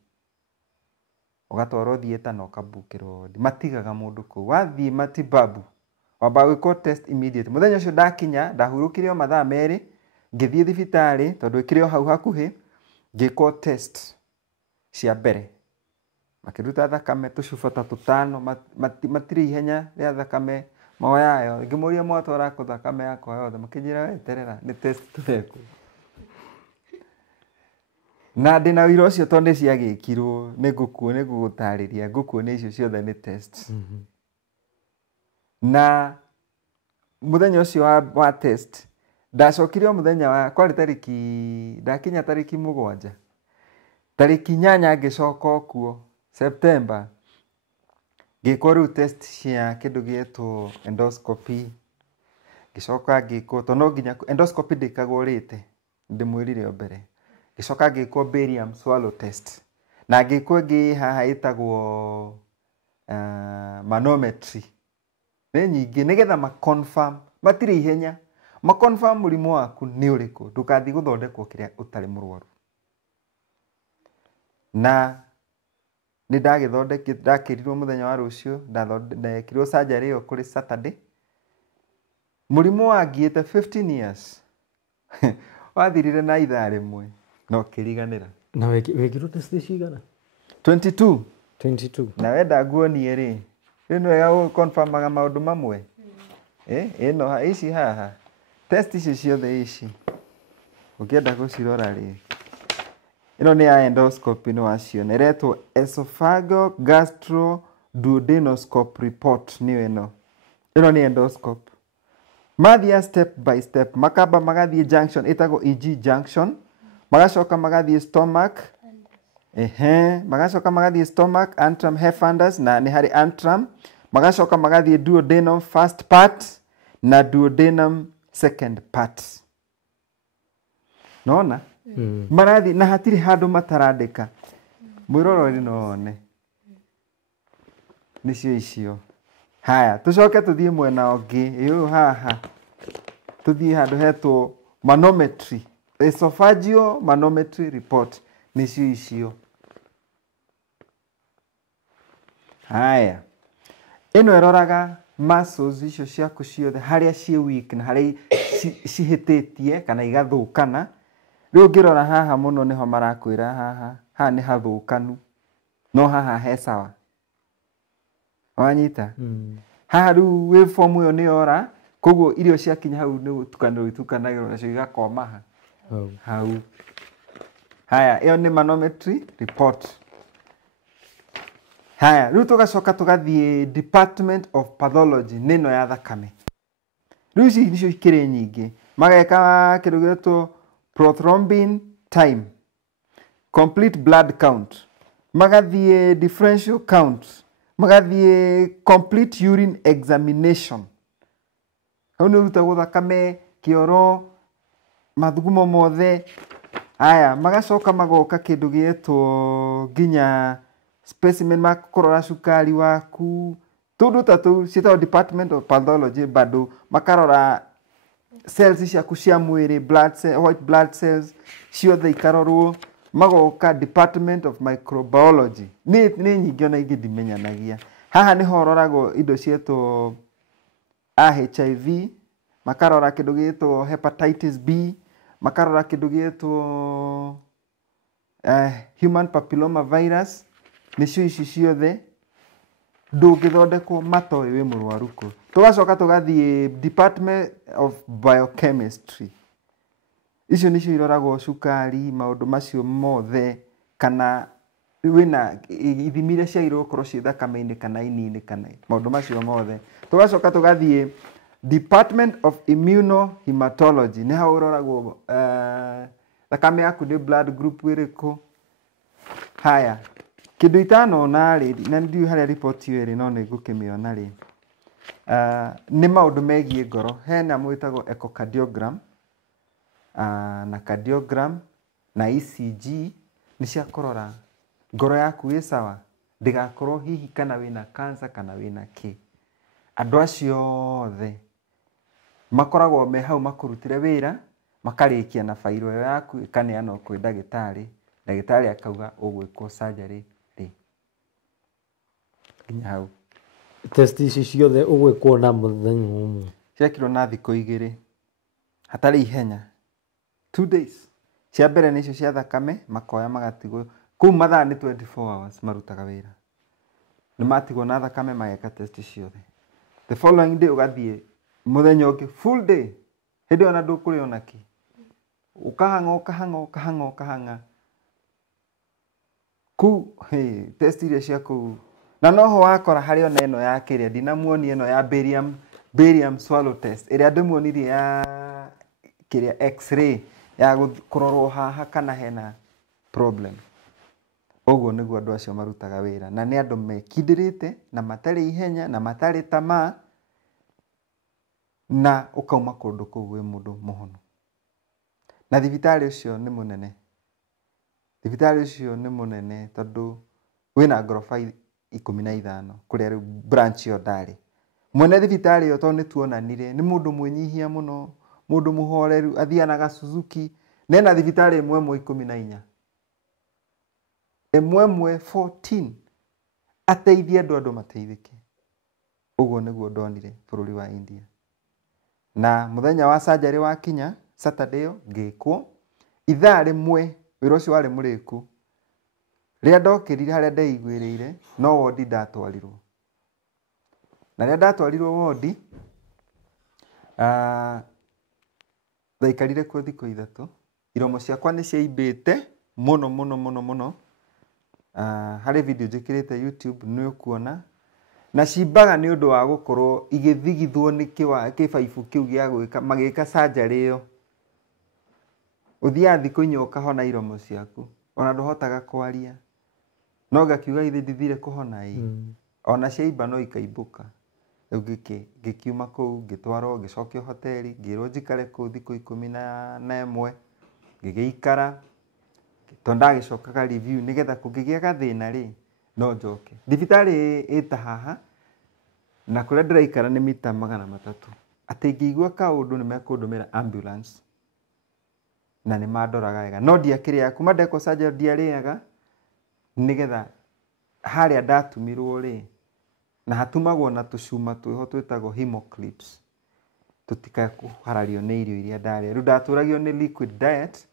ũgatwarwo thieta na ũkambukĩrwo wodi matigaga mũndũ kũu wathiĩ matibabu wambaga gwĩkwo test immediate mũthenya ũcio ndakinya ndahurũkire o mathaa merĩ ngĩthiĩ thibitarĩ tondũ ĩkĩrĩ o hau hakuhĩ ngĩkwo test cia mbere makĩruta thakame tũcuba ta 5 matirĩ ihenya rĩa thakame moyayo ngĩmũria mwatwara kũ thakame yakwa yothe makĩnjĩra weterera nĩ test tũrekwo Na ndina wira ucio tondu ciagikirwo nigugutarĩria ngukuonia icio ciothe nĩ test. Na muthenya ucio wa test ndacokire muthenya wa kwari tariki ndakinya tariki 7 tariki 8 ngicoka kuo September ngikwo riu test cia kindu gietwo endoscopy ngicoka ngikwo tono nginya endoscopy ndikagwo rite ndimwirire mbere ngicoka ngikwo barium swallow test na ngikwo ngi haha itagwo manometry ne nyingi nigetha ma confirm matire ihenya ma confirm murimu waku ni uriku ndukathi guthondekwo kiria utari murwaru na ni ndakirirwo muthenya wa rucio ndekirwo surgery yo kuri Saturday murimu wangiite 15 years wathirire na ithaa rimwe no kiriganira na wekirwo test cigana 22 na wenda nguonie ri rino ya confirmaga maundu mamwe ino ici haha test ici ciothe ici ukienda gucirora ri ino ni ya endoscopy no aciona iretwo esophageal gastroduodenoscope report ni ino ni endoscopy mathia step by step makamba magathie junction itago EG junction magacoka magathie stomach magacoka magathie stomach antrum hefundus na ni hari antrum magacoka magathie duodenum first part na duodenum second part nona marathi na hatiri handu matarandika mwirorori none nicio icio haya tucoke tuthie mwena ungi yu haha tuthie handu hetwo manometry esophageal manometry report nicio icio haya ino eroraga muscles icio ciaku ciothe haria ci weak na haria cihititie kana igathukana riu ngirora haha muno niho marakwira haha ni hathukanu no haha he sawa wanyita haha riu waveform yo ni ora koguo irio ciakinya hau ni gutukanirwo itukanagirwo nacio igakomaha hau haya iyo ni manometry report haya riu tugacoka tugathie department of pathology nino ya thakame riu ici nicio ikiri nyingi mageka kindu gitwo prothrombin time complete blood count magathie differential count magathie complete urine examination hau ni rutagwo thakame kioro mathugumo mothe aya magacoka magoka kindu gietwo nginya specimen makurora cukari waku tundu tatu citao department of pathology bado makarora cells ciaku cia mwiri blood cell, white blood cells ciothe ikarorwo magoka department of microbiology ni nyingi ona ingi ndimenyanagia haha ni hororagwo indo cietwo HIV makarora kindu gietwo hepatitis B makarora kindu gietwo human papilloma virus nicio ici ciothe ndungithondekwo matoe wi murwaru ku tugacoka tugathie department of biochemistry icio nicio iroragwo cukari maundu macio mothe kana wina ithimire cia iro korwo ci thakame-ini kana ini-ini kana maundu macio mothe tugacoka tugathie department of immunohematology ni hau uroragwo thakame yaku ni blood group iriku haya kindu itanona ri na ndiu haria report yo iri no nigukimiona ri ni maundu megie ngoro hena mwitagwo echocardiogram na cardiogram na ECG ni cia kurora ngoro yaku ĩ sawa ndigakorwo hihi kana wina cancer kana wina ki andu acio othe makoragwo me hau makurutire wira makarikia na fairo yo yaku ikaneana kwĩ ndagĩtarĩ akauga ũgwĩkwo surgery ri nginya hau test ici ciothe ũgwĩkwo na mũthenya ũmwe ciekirwo na thikũ 2 hatarĩ ihenya 2 days cia mbere nĩcio cia thakame makoya magatigwo kũu mathaa nĩ 24 hours marutaga wĩra nĩ matigwo na thakame mageka test ciothe the following day ugathie muthenya ũngĩ full day hĩndĩ ona ndũkũrĩona ki ukahanga ku test iria cia ku na noho wakora harĩ ona ĩno ya kĩrĩa ndinamuonia ĩno ya barium swallow test ĩrĩa ndĩmuonirie ya kĩrĩa x-ray ya kũrorwo haha kana hena problem. Ũguo nĩguo andũ acio marutaga wĩra na nĩ andũ mekindĩrĩte na matarĩ ihenya na matarĩ tamaa na ũkauma kũndũ kũu wĩ mũndũ mũhono. Na thibitarĩ ũcio nĩ mũnene. Thibitarĩ ũcio nĩ mũnene tondũ wĩna ngoroba 15 kũrĩa rĩu branch ĩyo ndarĩ. Mwene thibitarĩ ĩyo tondũ nĩtuonanire nĩ mũndũ mwĩnyihia mũno, mũndũ mũhoreru, athianaga Suzuki, na ena thibitarĩ ĩmwe 14. Ĩmwe 14 ateithie andũ mateithĩke. Ũguo nĩguo ndonire bũrũri wa India. Na mũthenya wa surgery wa kinya Saturday ngĩkwo ithaa rĩmwe wĩra ũcio warĩ mũrĩku. Rĩrĩa ndokĩrire harĩa ndeiguĩrĩire no wodi ndatwarirwo. Na rĩrĩa ndatwarirwo wodi ndaikarire kuo thikũ 3. Iromo ciakwa nĩ ciaimbĩte mũno. Harĩ video njĩkĩrĩte YouTube nĩ ũkuona na cimbaga nĩ ũndũ wa gũkorwo igĩthigithwo nĩ kĩbaibũ kĩu gĩa gwĩka magĩka surgery ĩyo. Ũthiaga thikũ 4 ũkahona iromo ciaku ona ndũhotaga kwaria no gakiuga ithe ndithire kũhona ona ciaimba no ikaimbũka. Rĩu ngĩkiuma kũu ngĩtwarwo ngĩcokio hoteli ngĩrwo njikare kũu thikũ 11 ngĩgĩikara tondũ ndagĩcokaga review nĩgetha kũngĩgĩa gathĩna rĩ no njoke. Thibitarĩ ĩta haha na kũrĩa ndĩraikara nĩ mita 300. Atĩ ngĩigua kaũndũ nĩ mekũndũmĩra ambulance na nĩ mandoraga wega no ndiakĩrĩa kuma ndekwo surgery ndiarĩaga nĩgetha harĩa ndatumirwo rĩ na hatumagwo na tũcuma twĩho twĩtagwo hemoclips tũtikae kũharario nĩ irio iria ndarĩa. Rĩu ndatũragio nĩ liquid diet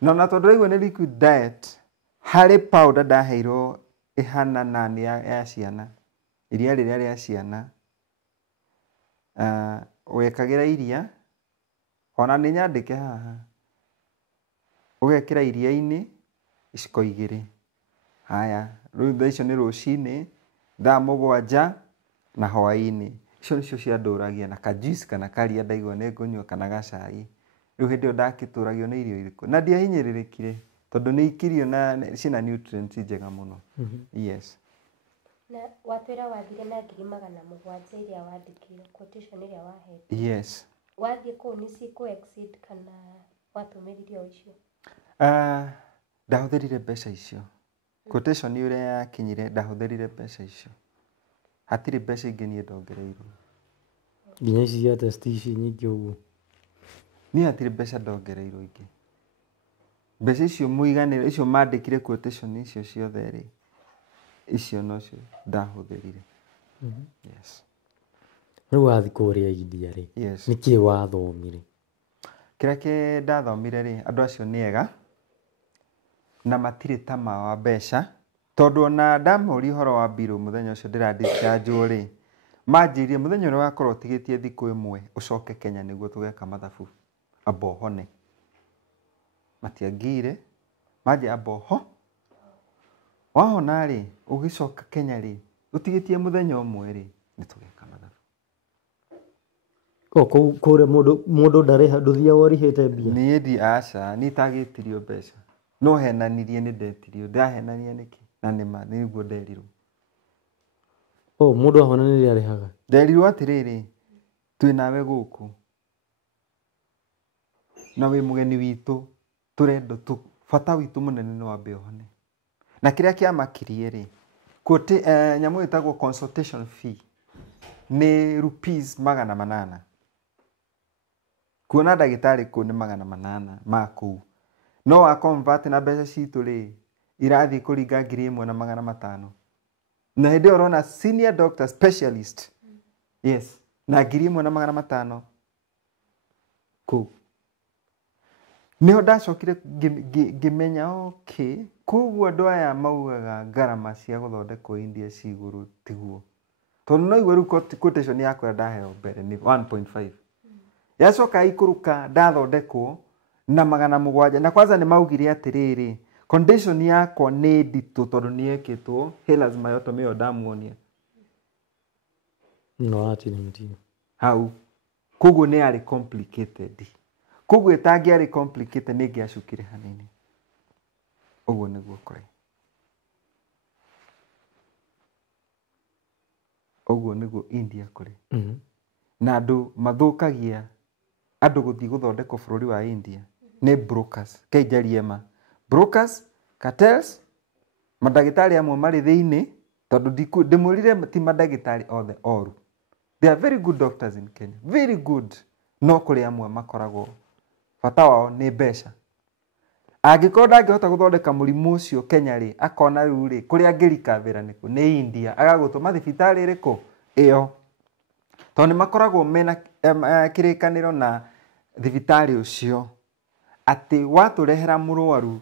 na ona tondũ ndaigua nĩ liquid diet harĩ powder ndaheirwo ihana nani ya ciana iria rĩrĩa rĩa ciana wekagira iria ona nĩ nyandĩke haha ũgekĩra iria-inĩ iciko 2. Haya rĩu thaa icio nĩ rũcinĩ thaa 7 na hwaĩ-inĩ icio nĩcio ciandũragia na kajuice kana karia ndaigua nĩ ngũnyua kana gacai. Rĩu hĩndĩ ĩyo ndakĩtũragio nĩ irio irĩkũ na ndiahinyĩrĩrĩkire tondũ nĩ ikirio na cina nutrients njega mũno. Yes. Na watwĩra wathire na 700 iria wandĩkire quotation iria waheire. Yes. Wathiĩ kũu nĩ cikũ exceed kana watũmĩrire o icio? Ndahũthĩrire mbeca icio. Quotation ĩrĩa yakinyire ndahũthĩrire mbeca icio. Hatirĩ mbeca ingĩ niĩ ndongereirwo. Nginya ici cia test ici nyingĩ ũguo. Niĩ hatirĩ mbeca ndongereirwo ingĩ. Mbeca icio mũiganĩre icio mandĩkire quotation icio ciothe rĩ icio nocio ndahũthĩrire. Yes. Rĩu wathiĩ kũrĩa India rĩ nĩkĩ wathomire? Kĩrĩa ndathomire rĩ andũ acio nĩ ega na matirĩ tamaa wa mbeca tondũ ona ndamoria ũhoro wa mbirũ mũthenya ũcio ndĩradischargewo rĩ manjĩrie mũthenya ũrĩa wakorwo ũtigĩtie thikũ 1 ũcoke Kenya nĩguo tũgeka mathabu amba ũhone. Matiangire manjĩ amba ũho wahona rĩ ũgĩcoka Kenya rĩ ũtigĩtie mũthenya ũmwe rĩ nĩtũgeka mathabu. Kũrĩa mũndũ ndarĩha ndũthiaga ũrĩhĩte mbia? Niĩ aca niĩ itagĩtirio mbeca no henanirie nĩ ndetirio. Ndahenania nĩkĩ na nĩma nĩguo nderirwo. Mũndũ ahona nĩ arĩhaga? Nderirwo atĩrĩrĩ twĩnawe gũkũ na wĩ mũgeni witũ tũrenda bata witũ mũnene nĩ wambe ũhone. Na kĩrĩa kĩamakirie rĩ nyamũ ĩtagwo consultation fee nĩ rupees 800. Kuona ndagĩtarĩ kũu nĩ 800 ma kũu no wa convert na mbeca citũ rĩ irathiĩ kũringa 1,500. Na hĩndĩ ĩyo ũrona senior doctor specialist yes na 1,500 kũu. Nĩho ndacokire ngĩmenya okay koguo andũ aya maugaga ngarama cia gũthondekwo India ci igũrũ tiguo. Tondũ no igũrũ quotation yakwa ndaheo mbere nĩ 1.5. Yacoka ikũrũka ndathondekwo na 700 na kwanza nĩ maugire atĩrĩrĩ condition yakwa nĩ nditũ tondũ nĩekĩtwo Hillers myotomy ĩyo ndamuonia no ati nĩ mtini hau koguo nĩ yarĩ complicated koguo ĩtangĩarĩ complicated nĩngĩacukire hanini ũguo nĩguo kũrĩ ũguo nĩguo India kũrĩ na andũ mathũkagia andũ gũthiĩ gũthondekwo bũrũri wa India nĩ brokers keijarie ma brokers cartels madagĩtarĩ amwe marĩ thĩinĩ tondũ ndĩmwĩrire ti madagĩtarĩ othe oru they are very good doctors in Kenya very good no kũrĩ amwe makoragwo bata wao nĩ mbeca angĩkorwo ndangĩhota gũthondeka mũrimũ ũcio Kenya rĩ akona rĩu rĩ kũrĩa angĩrikavĩra nĩ India agagũtũma thibitarĩ ĩrĩkũ ĩyo tondũ nĩmakoragwo mena kĩrĩkanĩro na thibitarĩ ũcio atĩ watũrehera mũrwaru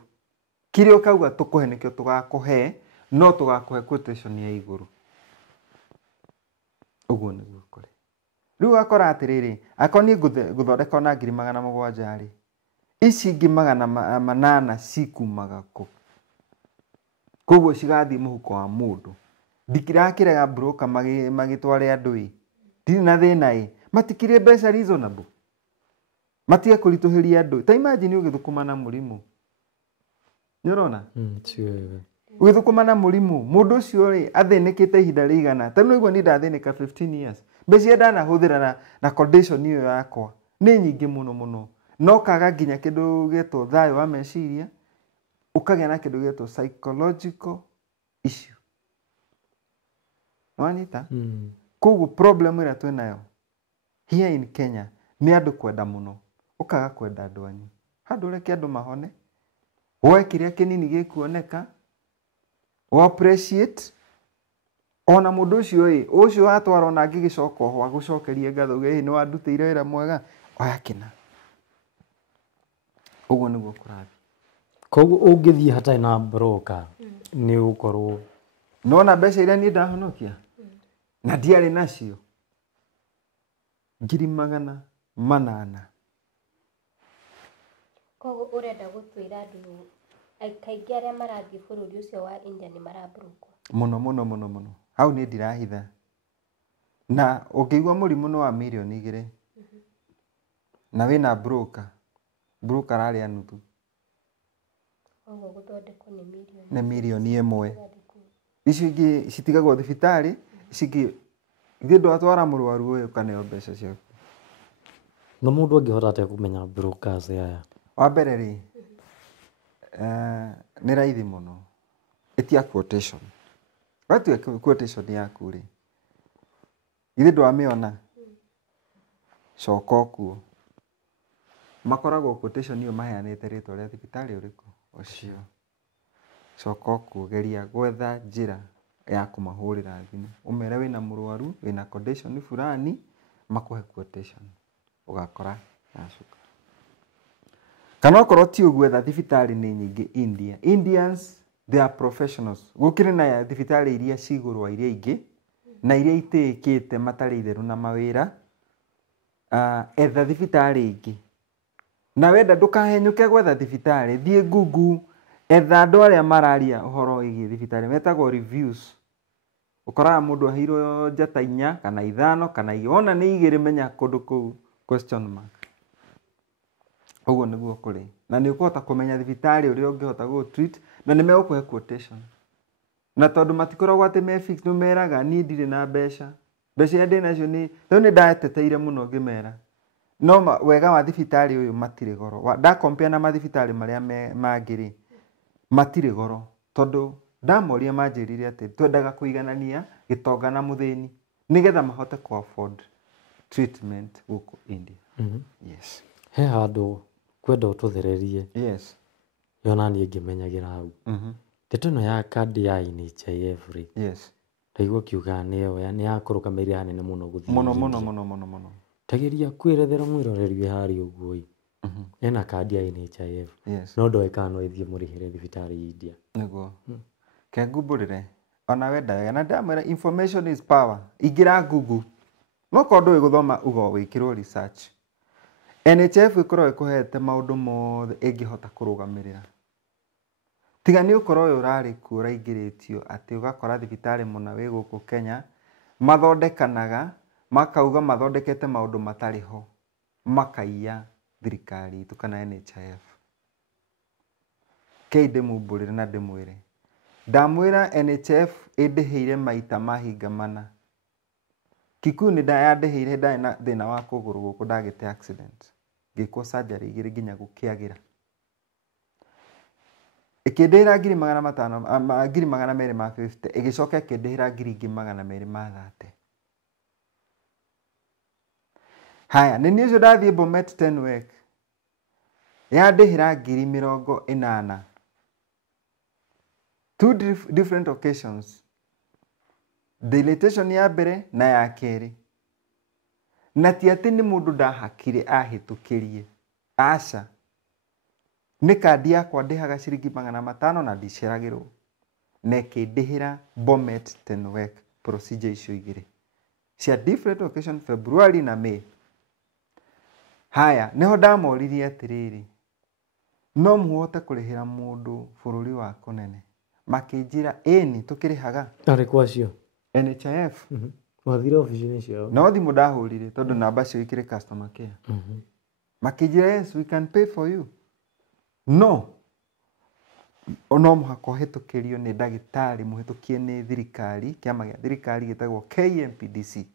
kĩrĩa ũkauga tũkũhe nĩkĩo tũgakũhe no tũgakũhe quotation ya igũrũ ũguo nĩguo kũrĩ rĩu akora atĩrĩrĩ akorwo niĩ gũthondeka na 700 rĩ ici ingĩ 800 cikumaga kũ koguo cigathiĩ mũhuko wa mũndũ ndikirakĩrega broker magĩtware andũ ĩ ndirĩ na thĩna ĩ matikire mbeca reasonable matige kũritũhĩria andũ ta imagine ũgĩthũkũma na mũrimũ nĩ ũrona ũgĩthũkũma na mũrimũ mũndũ ũcio rĩ athĩnĩkĩte ihinda rĩigana ta nĩguo niĩ ndathĩnĩka 15 years mbeca ndanahũthĩra na condition ĩyo yakwa nĩ nyingĩ mũno mũno no kaga nginya kĩndũ gĩtwo thayũ wa meciria ũkagĩa na kĩndũ gĩtwo psychological issue wanyita koguo problem ĩrĩa twĩnayo here in Kenya nĩ andũ kwenda mũno ũkaga kwenda andũ anyu handũ reke andũ mahone woe kĩrĩa kĩnini gĩkuoneka o appreciate ona mũndũ ũcio watwara ona angĩgĩcoka ho agũcokerie ngatho gĩ nĩ wandutĩire wĩra mwega oyakĩna ũguo nĩguo kũrathiĩ koguo ũngĩthiĩ hatarĩ na broker nĩ ũkorwo nona mbeca iria niĩ ndahonokia na ndiarĩ nacio 800,000 koguo ũrenda gũtwĩra andũ kaingĩ arĩa marathiĩ bũrũri ũcio wa India nĩ marabrokwo mũno hau nĩ ndirahitha na ũngĩigua mũrimũ nĩ wa milioni 2 na wĩna broker ararĩa nuthu koguo gũthondekwo nĩ milioni 1 icio ingĩ citigagwo thibitarĩ icio ingĩ ithuĩ ndwatwara mũrwaru ũyũ kaneo mbeca ciaku no mũndũ angĩhota atĩa kũmenya brokers aya wa mbere rĩ nĩ raithi mũno etia quotation watua quotation yaku rĩ ithuĩ ndwamĩona coka kuo makoragwo quotation ĩyo maheanĩte rĩtwa rĩa thibitarĩ ũrĩkũ ũcio coka kuo geria gwetha njĩra ya kũmahũrĩra thimũ ũmere wĩna mũrwaru wĩna condition fulani makũhe quotation ũgakora yacuka kana okorwo ti ũguo thibitarĩ nĩ nyingĩ India Indians they are professionals gũkĩrĩ na thibitarĩ iria cigũrwa iria ingĩ na iria itĩkĩte matarĩ itherũ na mawĩra etha thibitarĩ ingĩ na wenda ndũkahenyũke gwetha thibitarĩ thiĩ Google etha andũ arĩa mararia ũhoro wĩgiĩ thibitarĩ metagwo reviews ũkoraga mũndũ aheirwo njata 4 kana 5 kana ona nĩ 2 menya kũndũ kũu question mark ũguo nĩguo kũrĩ na nĩ ũkũhota kũmenya thibitarĩ ũrĩa ũngĩhota gũ-treat na nĩ megũkũhe quotation na tondũ matikoragwo atĩ me fix nĩmeraga niĩ ndirĩ na mbeca iria ndĩ nacio nĩ ndateteire mũno ngĩmera no wega wa thibitarĩ ũyũ matirĩ goro compare na mathibitarĩ marĩa mangĩ matirĩ goro tondũ ndamoria manjĩrire atĩ twendaga kũiganania gĩtonga na mũthĩni nĩgetha mahote ku afford treatment gũkũ India yes he handũ kwenda ũtũthererie yes yona niĩ ngĩmenyagĩra hau ndeto ĩno ya kandi ya NHIF rĩ yes ndaigua kiuga nĩyo nĩ ya kũrũgamĩrĩra hanene mũno gũthiĩ mũno tageria kwĩrethera mwĩroreri wĩ harĩa ũguo ena kandi ya NHIF no ndoĩ kana no ĩthiĩ mũrĩhĩre thibitarĩ India nĩguo ke ngumbũrĩre ona wenda wega na ndamwĩra information is power ingĩra Google no korwo ndũĩ gũthoma ugo wĩkĩrwo research NHIF ĩkorwo ĩkũhete maũndũ mothe ĩngĩhota kũrũgamĩrĩra tiga nĩ ũkorwo ũyũ ũrarĩ kuo ũraingĩrĩtio atĩ ũgakora thibitarĩ mũna wĩ gũkũ Kenya mathondekanaga makauga mathondekete maũndũ matarĩ ho makaiya thirikari itũ kana NHIF. Kei ndĩmumbũrĩre na ndĩmwĩre ndamwĩra NHIF ĩndĩhĩire maita mahinga mana. Kikuyu nĩ yandĩhĩire ndarĩ na thĩna wa kũgũrũ gũkũ ndagĩte accident ngĩkwo surgery 2 nginya gũkĩagĩra. Ĩkĩndĩhĩra 250 ĩgĩcoka ĩkĩndĩhĩra 230. Haya nĩ niĩ ũcio ndathiĩ Bomet 10 week yandĩhĩra 80,000. 2 different occasions, dilatation ya mbere na ya kerĩ. Na ti atĩ nĩ mũndũ ndahakire ahĩtũkĩrie, aca nĩ kandi yakwa ndĩhaga ciringi 500 na ndiceragĩrwo na ĩkĩndĩhĩra Bomet 10 week procedure icio igĩrĩ cia different occasion, February na May. Haya niho ndamoririe atĩrĩrĩ, no mũhote kũrĩhĩra mũndũ bũrũri wa kũnene? Makĩnjĩra ĩni tũkĩrĩhaga. Arĩ kwacio NHIF. Wathire ofici-inĩ ciao? No thimũ ndahũrire tondũ namba cio ikĩrĩ customer care. Makĩnjĩra yes we can pay for you. No mũhaka ũhĩtũkĩrio nĩ ndagĩtarĩ mũhĩtũkie nĩ thirikari, kĩama gĩa thirikari gĩtagwo KMPDC.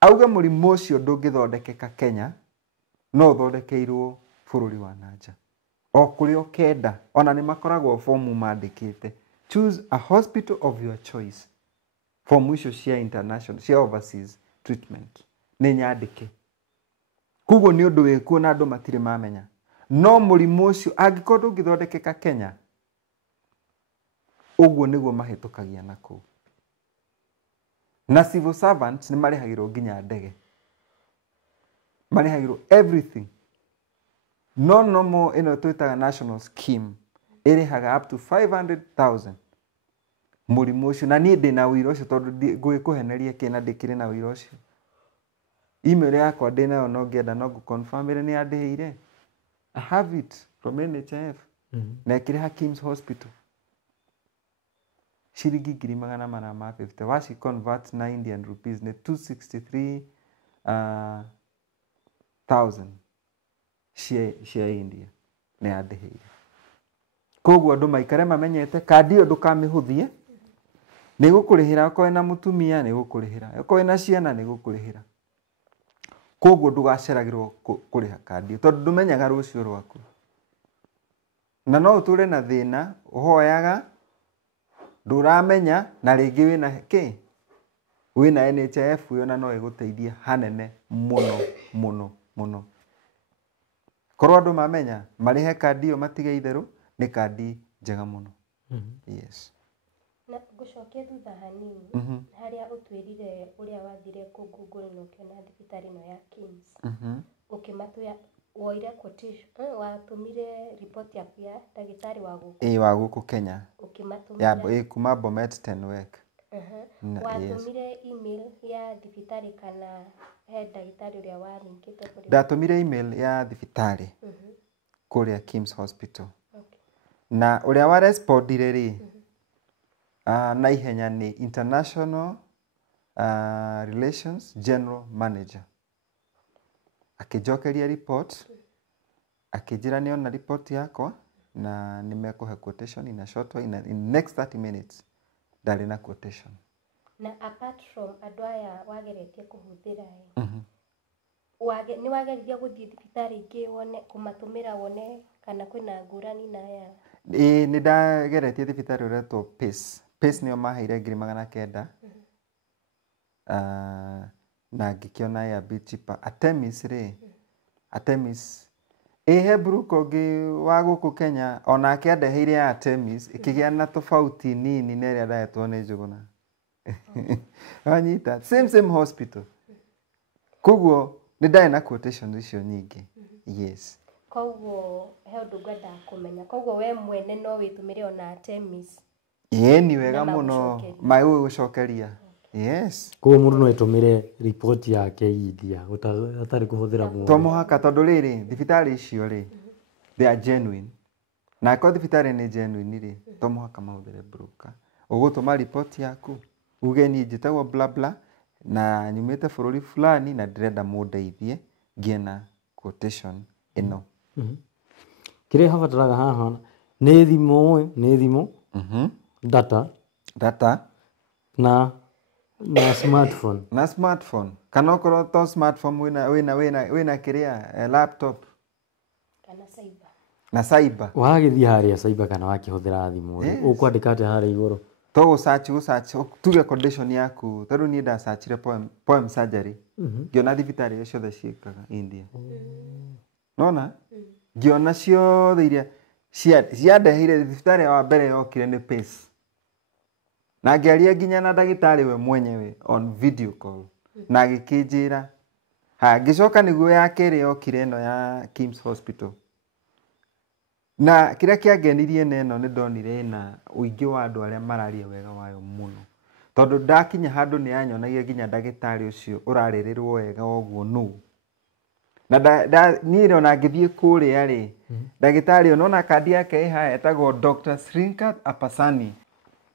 Auga mũrimũ ũcio ndũngĩthondekeka Kenya, no ũthondekeirwo bũrũri wa nanja. O kũrĩa ũkenda, ona nĩ makoragwo fomu mandĩkĩte. Choose a hospital of your choice. Fomu icio cia international, cia overseas treatment. Nĩ nyandĩke. Kuguo nĩ ũndũ wĩkuo na andũ matirĩ mamenya. No mũrimũ ũcio angĩkorwo ndũngĩthondekeka Kenya, ũguo nĩguo mahĩtũkagia na kũu. Na civil servants nĩ marĩhagĩrwo nginya ndege. Marĩhagĩrwo everything. No ĩno twĩtaga national scheme ĩrĩhaga up to 500,000 mũrimũ ũcio. Na niĩ ndĩ na ũira ũcio tondũ ngũgĩkũheneria kĩna ndĩkĩrĩ na ũira ũcio. Email yakwa ndĩ nayo no ngĩenda no ngũconfirmĩre nĩ yandĩhĩire. I have it from NHIF. Na ĩkĩrĩha Kim's Hospital. Shilingi 450. Washi convert na Indian rupees ni 263,000 cia India nĩ yandĩhĩire. Koguo andũ maikare mamenyete kandi ĩyo ndũkamĩhũthie. Nĩ gũkũrĩhĩra okorwo na mũtumia nĩ gũkũrĩhĩra, okorwo na ciana nĩ gũkũrĩhĩra. Koguo ndũgaceragĩrwo kũrĩha kandi tondũ ndũmenyaga rũciũ rwaku. Na no ũtũre na thĩna ũhoyaga ndũramenya na rĩngĩ wĩna kĩ? Wĩna NHIF ĩyo na no ĩgũteithie hanene mũno mũno mũno. Korwo andũ mamenya marĩhe kandi ĩyo matige itherũ nĩ kandi njega mũno. Yes. Na ngũcokia thutha hanini harĩa ũtwĩrire ũrĩa wathire kũ Google na ũkĩona thibitarĩ ĩno ya Kings. Ũkĩmatũya woire quotation, watũmire report yaku ya ndagĩtarĩ wa gũkũ. Wa gũkũ Kenya. Ũkĩmatũmira. Kuma Bomet 10 week. Watũmire email ya thibitarĩ kana he ndagĩtarĩ ũrĩa warinkĩtwo kũrĩ? Ndatũmire email ya thibitarĩ kũrĩa Kim's Hospital. Na ũrĩa wa respondire rĩ na ihenya nĩ International Relations General Manager. Akĩnjokeria report, akĩnjĩra nĩona report yakwa na nĩmekũhe quotation in a short way, in next 30 minutes ndarĩ na quotation. Na apart from andũ aya wageretie kũhũthĩra nĩ wageririe gũthiĩ thibitarĩ ingĩ wone kũmatũmĩra wone kana kwĩna ngũrani na aya? Nĩ ndageretie thibitarĩ ũretwo Pace. Pace nĩo maheire 900 na ngĩkĩona ya bit cheaper. Atemis rĩ, Atemis he bruko ũngĩ wa gũkũ Kenya onake andeheire ya Atemis ĩkĩgĩa na tofauti nini na ĩrĩa ndahetwo nĩ Njũgũna. Wanyita same hospital. Koguo nĩ ndarĩ na quotation icio nyingĩ. Yes. Koguo he ũndũ ngwenda kũmenya. Koguo we mwene no wĩtũmĩre ona Atemis? Ni wega mũno magũgũcokeria. Yes. Koguo mũndũ no ĩtũmĩre report yake India atarĩ kũhũthĩra mũndũ. To mũhaka tondũ rĩrĩ thibitarĩ icio rĩ they are genuine. na kwa thibitarĩ nĩ genuine rĩ to mũhaka mahũthĩre broker ũgũtũma report yaku uge niĩ njĩtagwo bla bla na nyumĩte bũrũri fulani na ndĩrenda mũndeithie ngĩe na quotation ĩno. Kĩrĩa habataraga haha nĩ thimũ data na smartphone. Na smartphone kana okorwo to smartphone wĩna kĩrĩa laptop kana cyber. Na cyber wagĩthiĩ harĩa cyber kana wakĩhũthĩra thimũ ũkwandĩka atĩ harĩa igũrũ to gũsearch tuge condition yaku tondũ niĩ ndasearchire poem surgery ngĩona thibitarĩ ciothe ciĩkaga India. Nona ngĩona ciothe iria ciandehire thibitarĩ wa mbere yokire nĩ Pace na ngĩaria nginya na ndagĩtarĩ we mwenyewe on video call na agĩkĩnjĩra ngĩcoka nĩguo ya kerĩ yokire ĩno ya Kims Hospital. Na kĩrĩa kĩangenirie neno nĩ ndonire na ũingĩ wa andũ arĩa mararia wega wayo mũno tondũ ndakinya handũ nĩ yanyonagia nginya ndagĩtarĩ ũcio ũrarĩrĩrwo wega ũguo nũ na niĩ ona ngĩthiĩ kũrĩa rĩ ndagĩtarĩ ona kandi yake ĩha etagwo Dr. Srinkat Apasani.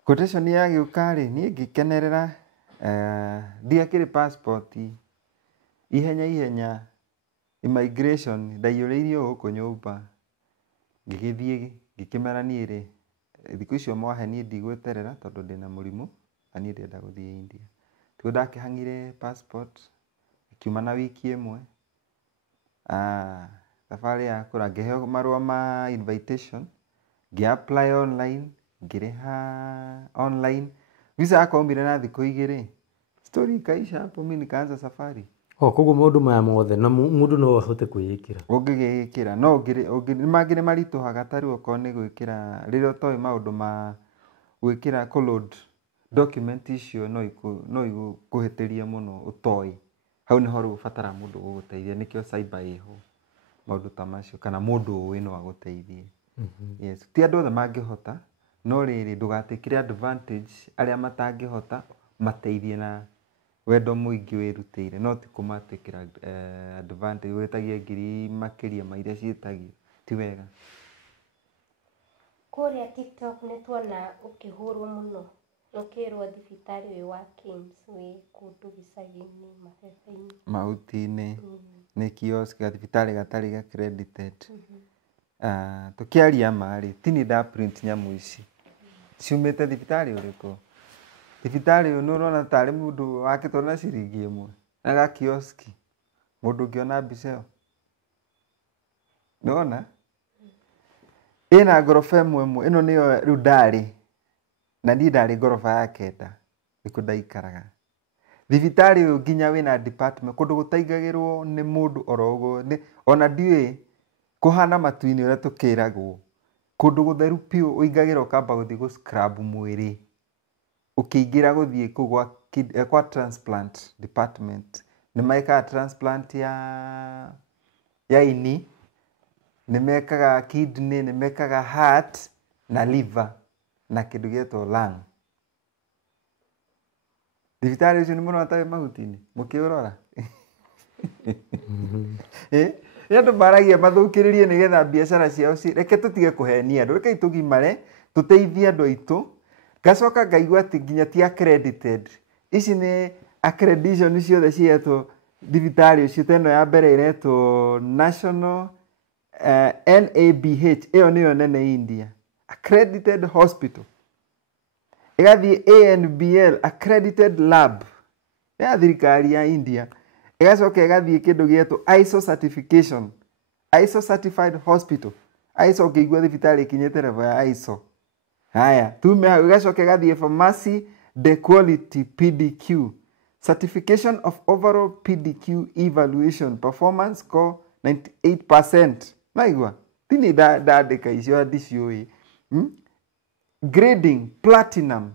Quotation yagĩũka rĩ niĩ ngĩkenerera ndiakĩrĩ passport ihenya immigration ndaiyũrĩirio gũkũ nyũmba ngĩgĩthiĩ ngĩkĩmera niĩ rĩ thikũ icio mwahe niĩ ndigweterera tondũ ndĩna mũrimũ na niĩ ndĩrenda gũthiĩ India. Tiguo ndakĩhang'ire passport ikiuma na wiki ĩmwe thabarĩ yakũra ngĩheo marũa ma invitation ngĩ-apply online ngĩrĩha online visa yakaumire na thikũ igĩrĩ story ikaisha hapo mimi nikaanza safari. Koguo maũndũ maya mothe na mũndũ no ahote kwĩĩkĩra ũngĩgĩkĩra no mangĩ nĩ maritũhaga tarĩ okorwo nĩ gwĩkĩra rĩrĩa ũtoĩ maũndũ ma gwĩkĩra kũload document icio no igũkũhĩtĩrie mũno ũtoĩ. Hau nĩho rĩgũbatara mũndũ gũgũteithia nĩkĩo cyber ĩho maũndũ ta macio kana mũndũ ũĩ no agũteithie. Yes ti andũ othe mangĩhota no rĩrĩ ndũgatĩkĩre advantage arĩa matangĩhota mateithie na wendo mũingĩ wĩrutĩire no ti kũmatĩkĩra advantage wĩtagie ngiri makĩria ma iria ciĩtagio ti wega. Kũrĩa TikTok nĩ tuona ũkĩhũrwo mũno ũkĩrwo thibitarĩ ũyũ wa Kims wĩ kũndũ gĩcagi-inĩ mabebe-inĩ Mauti-inĩ nĩ kiosk thibitarĩ gatarĩ accredited. Tũkĩaria marĩ ti nĩ nda print nyamũ ici ciumĩte thibitarĩ ũrĩkũ. Thibitarĩ ũyũ nĩ ũrona tarĩ mũndũ wakĩtwo na ciringi ĩmwe na gakioski mũndũ ũngĩona mbica ĩyo nĩwona ĩna ngoroba ĩmwe ĩno nĩyo rĩu ndarĩ na niĩ ndarĩ ngoroba ya kenda nĩkuo ndaikaraga. Thibitarĩ ũyũ nginya wĩna department kũndũ gũtaigagĩrwo nĩ mũndũ oro ũguo ona ndiũĩ kũhana matu-inĩ ũrĩa tũkĩragwo kũndũ gũtheru piũ ũingagĩra ũkamba gũthiĩ gũ scrub mwĩrĩ ũkĩingĩra gũthiĩ kũu kwa transplant department nĩ mekaga transplant ya ini nĩ mekaga kidney nĩ mekaga heart na liver na kĩndũ gĩetwo lung. Thibitarĩ ũcio nĩ mũrona ta wĩ mahuti-inĩ mũkĩũrora nĩ andũ maragia mathũkĩrĩrie nĩgetha biacara ciao reke tũtige kũhenia andũ reke tũgimare tũteithie andũ aitũ. Ngacoka ngaigua atĩ nginya ti accredited ici nĩ accreditation ciothe cietwo thibitarĩ ũcio teno ya mbere iretwo National NABH ĩyo nĩyo nene India accredited hospital ĩgathiĩ ANBL accredited lab ya thirikari ya India ĩgacoka ĩgathiĩ kĩndũ gĩetwo ISO certification ISO certified hospital ISO ũkĩigua thibitarĩ ikinyĩte level ya ISO. Haya tume hau ĩgacoka ĩgathiĩ pharmacy de quality PDQ certification of overall PDQ evaluation performance score 98%. Naigua tini ndandĩka icio ndiciũĩ. Grading platinum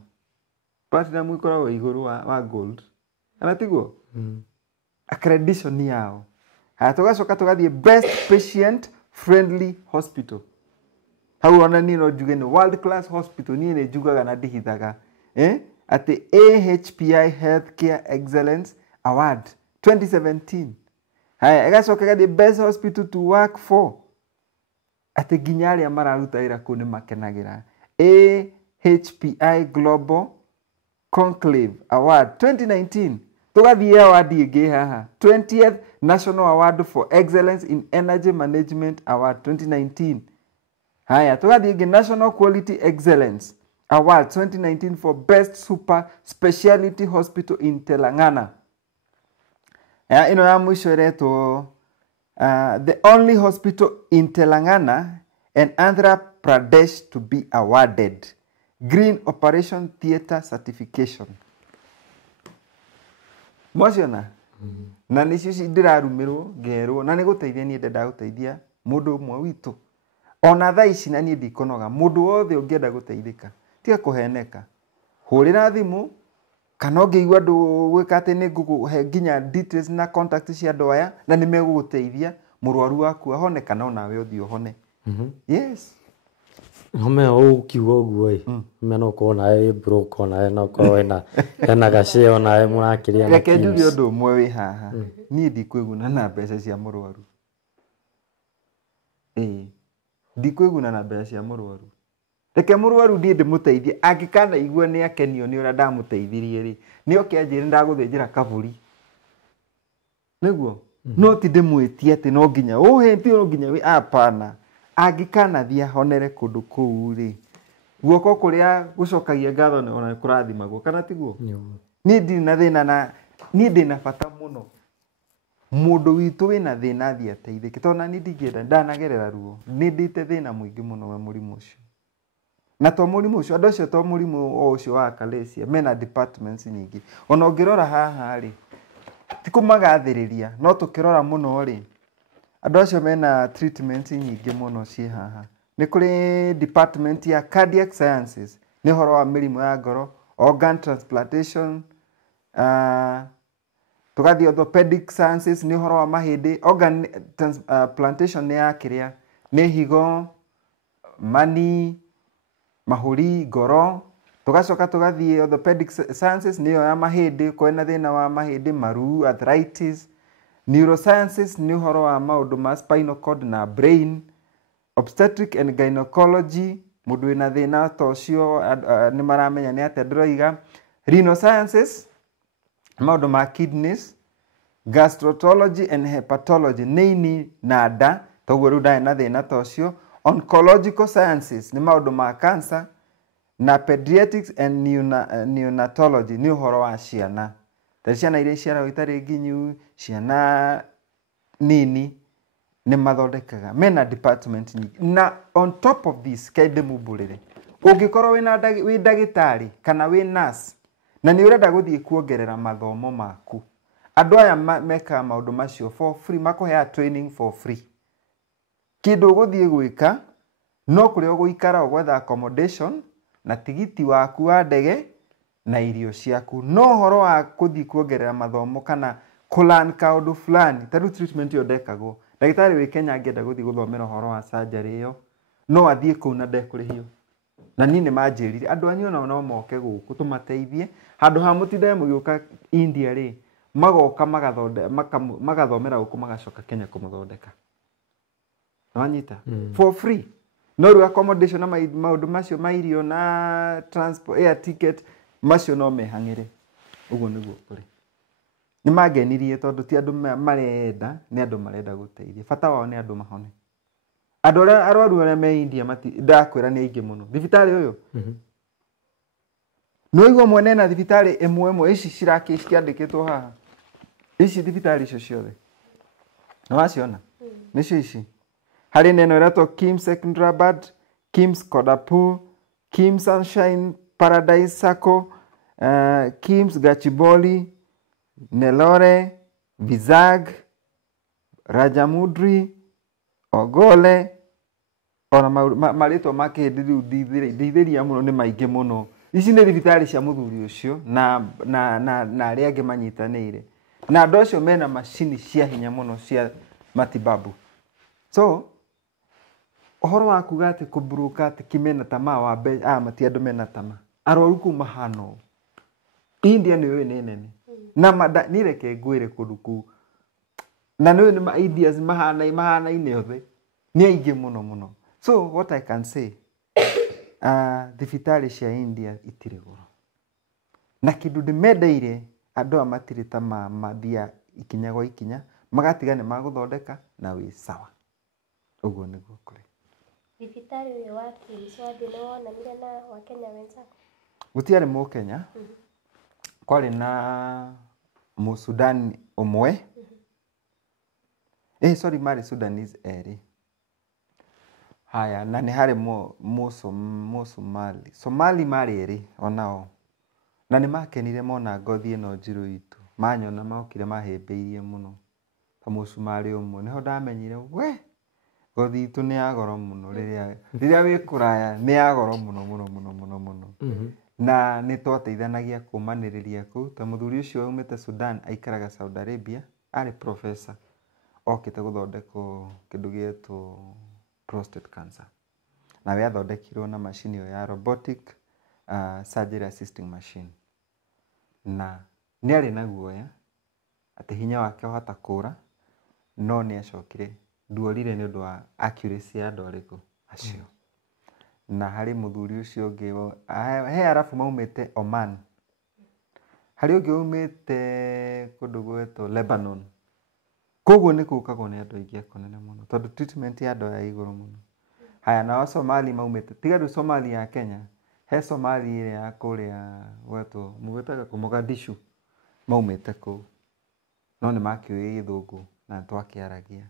ikoragwo igũrũ wa gold kana tiguo accreditation yao. Haya tũgacoka tũgathiĩ best patient friendly hospital. Hau ona niĩ no njuge nĩ world class hospital niĩ nĩ njugaga na ndihithaga atĩ AHPI Healthcare Excellence Award 2017. Haya ĩgacoka ĩgathiĩ best hospital to work for ati nginya aria mararuta wĩra kũu nĩ makenagira. AHPI Global Conclave Award 2019. Tugathie award ĩngĩ haha. 20th National Award for Excellence in Energy Management Award 2019. Haya, tugathie ĩngĩ National Quality Excellence Award 2019 for Best Super Speciality Hospital in Telangana. Ino ya mwisho iretwo the only hospital in Telangana and Andhra Pradesh to be awarded Green Operation Theatre Certification. Mwasiona? Na nĩcio ndĩrarumirwo ngerwo na nĩgũteithia niĩ ndenda gũteithia mũndũ ũmwe witũ. Ona thaa ici na niĩ ndikũnoga mũndũ wothe ũngĩenda gũteithĩka tiga kũheneka. Hũrĩra thimũ kana ũngĩigua andũ gwĩka atĩ nĩ ngũkũhe nginya details na contact cia andũ aya na nĩ megũgũteithia mũrwaru waku ahone kana onawe ũthiĩ ũhone. Yes. Home ukiuga ũguo ĩ mena uko nae broke nae na uko ena gaceo nae mũrakiria na reke njuge ũndũ ũmwe wĩ haha niĩ ndikwĩguna na mbeca cia mũrwaru. Ndikwĩguna na mbeca cia mũrwaru. Reke mũrwaru ndiĩ ndĩmũteithie angĩkana igua nĩ akenio nĩ ũrĩa ndamũteithirie rĩ nĩ oke anjĩre ndagũthĩnjĩra kaburi. Nĩguo no ti ndĩmwĩtie atĩ no nginya ũhĩti no nginya wĩ apana. Angĩkana thia honere kũndũ kũu rĩ guoko kũrĩa gũcokagia ngatho ona kũrathimagwo kana tiguo. Niĩ ndirĩ na thĩna na niĩ ndĩ na bata mũno mũndũ witũ wĩna thĩna athiĩ ateithĩke tondũ na niĩ ndingĩenda ndanagerera ruo nĩ ndĩte thĩna mũingĩ mũno wa mũrimũ ũcio. Na to mũrimũ ũcio andũ acio to mũrimũ o ũcio wa kalesia mena departments nyingĩ. Ona ũngĩrora haha rĩ ti kũmagathĩrĩria no tũkĩrora mũno rĩ andũ acio mena treatment nyingĩ mũno ciĩ haha. Nĩ kũrĩ department ya cardiac sciences nĩ ũhoro wa mĩrimũ ya ngoro, organ transplantation, tugathiĩ orthopedic sciences nĩ ũhoro wa mahĩndĩ, organ transplantation nĩ ya kĩrĩa nĩ higo, mani, mahũri, ngoro. Tugacoka tugathiĩ orthopedic sciences nĩyo ya mahĩndĩ, kwĩna thĩna wa mahĩndĩ, maru, arthritis. Neurosciences nĩ ũhoro wa maũndũ ma spinal cord na brain. Obstetric and gynecology mũndũ wĩna thĩna ta ũcio nĩ maramenya nĩ atĩa ndĩroiga. Renal sciences maũndũ ma kidneys. Gastroenterology and hepatology nĩ ini na nda toguo rĩu ndarĩ na thĩna ta ũcio. Oncological sciences nĩ maũndũ ma cancer na pediatrics and neonatology nĩ ũhoro wa ciana. Ta ciana iria ciaragwo itarĩ nginyu, ciana nini nĩ mathondekaga mena department nyingĩ. Na on top of this kainde mũmbũrĩre ũngĩkorwo wĩ ndagĩtarĩ kana wĩ nurse na nĩ ũrenda gũthiĩ kuongerera mathomo maku, andũ aya mekaga maũndũ macio for free, makũheaga training for free. Kĩndũ ũgũthiĩ gwĩka no kũrĩa ũgũikara ũgwetha accommodation na tigiti waku wa ndege na irio ciaku. No ũhoro wa gũthiĩ kuongerera mathomo kana kũlearn kaũndũ fulani ta rĩu treatment ĩyo ndekagwo ndagĩtarĩ wĩ Kenya angĩenda gũthiĩ gũthomera ũhoro wa surgery ĩyo no athiĩ kũu na ndekũrĩhio. Na niĩ nĩ manjĩrire andũ anyu ona no moke gũkũ tũmateithie handũ ha mũtinde mũgĩũka India rĩ magoka magathomera gũkũ magacoka Kenya kũmũthondeka. Wanyita for free. No rĩu accommodation na maũndũ macio ma irio na transport air ticket macio no mehang'ĩre. Ũguo nĩguo kũrĩ. Nĩ mangenirie tondũ ti andũ marenda nĩ andũ marenda gũteithia. Bata wao nĩ andũ mahone. Andũ arĩa arwaru arĩa me India ndakwĩra nĩ aingĩ mũno. Thibitarĩ ũyũ no igua mwene na thibitarĩ ĩmwe ici ciandĩkĩtwo haha. Ici thibitarĩ icio ciothe nĩ waciona nĩcio ici. Harĩ neno ĩretwo Kims Secunderabad, Kims Kodapur, Kims Sunshine Paradise Sacco, Kims Gachibowli, Nelore, Vizag, Rajamundry, Ogole. Ona marĩtwa makĩhĩndĩ rĩu ndithĩria mũno nĩ maingĩ mũno. Ici nĩ thibitarĩ cia mũthuri ũcio na arĩa angĩ manyitanĩire. Na andũ acio mena macini cia hinya mũno cia matibabu. So ũhoro wa kuga atĩ kũburuka atĩ kĩmena tama wa mati andũ mena tama. Arwaru kũu mahana ũũ. India nĩyo nĩ nene. Na nĩ reke ngwĩre kũndũ kũu. Na nĩ ideas mahana-inĩ othe. Nĩ aingĩ mũno mũno. So what I can say, thibitarĩ cia India itirĩ goro. Na kĩndũ ndĩmendeire andũ a matirĩ ta mathia ikinya gwa ikinya, magatiga nĩ magũthondeka na wĩ sawa. Ũguo nĩguo kũrĩ. Thibitarĩ ũyũ wa KIMS wathi nĩ wonanire na Wakenya wenzako? Gũtiarĩ Mũkenya, kwarĩ na Mũsudani ũmwe. Sorry, marĩ Sudanese erĩ. Haya, na nĩ harĩ Mũsomali. Somali marĩ erĩ onao. Na nĩ makenire mona ngothi ĩno njirũ itũ. Manyona maokire mahĩmbĩirie mũno. Ta Mũsomali ũmwe. Nĩho ndamenyire, we, ngothi itũ nĩ ya goro mũno rĩrĩa wĩ kũraya nĩ ya goro mũno. Na nĩ twateithanagia kũmanĩrĩria kũu. Ta mũthuri ũcio umĩte Sudan aikaraga Saudi Arabia, arĩ professor. Okĩte gũthondekwo kĩndũ gĩetwo prostate cancer. Na we athondekirwo na macini ĩyo ya robotic surgery assisting machine. Na nĩ arĩ na guoya atĩ hinya wake wahota kũra, no nĩ acokire nduorire nĩ ũndũ wa accuracy ya andũ arĩkũ acio. Na harĩ mũthuri ũcio ũngĩ he arabu maumĩte Oman. Harĩ ũngĩ umĩte kũndũ gwetwo Lebanon. Koguo nĩ kũũkagwo nĩ andũ aingĩ kũnene mũno tondũ treatment ya andũ aya igũrũ mũno. Haya, na Somali maumĩte, tiga rĩu Somali ya Kenya, he Somali ĩrĩa ya kũrĩa gwetwo mũgĩtaga Mogadishu maumĩte kũu. No nĩ makĩũĩ Gĩthũngũ na twakĩaragia.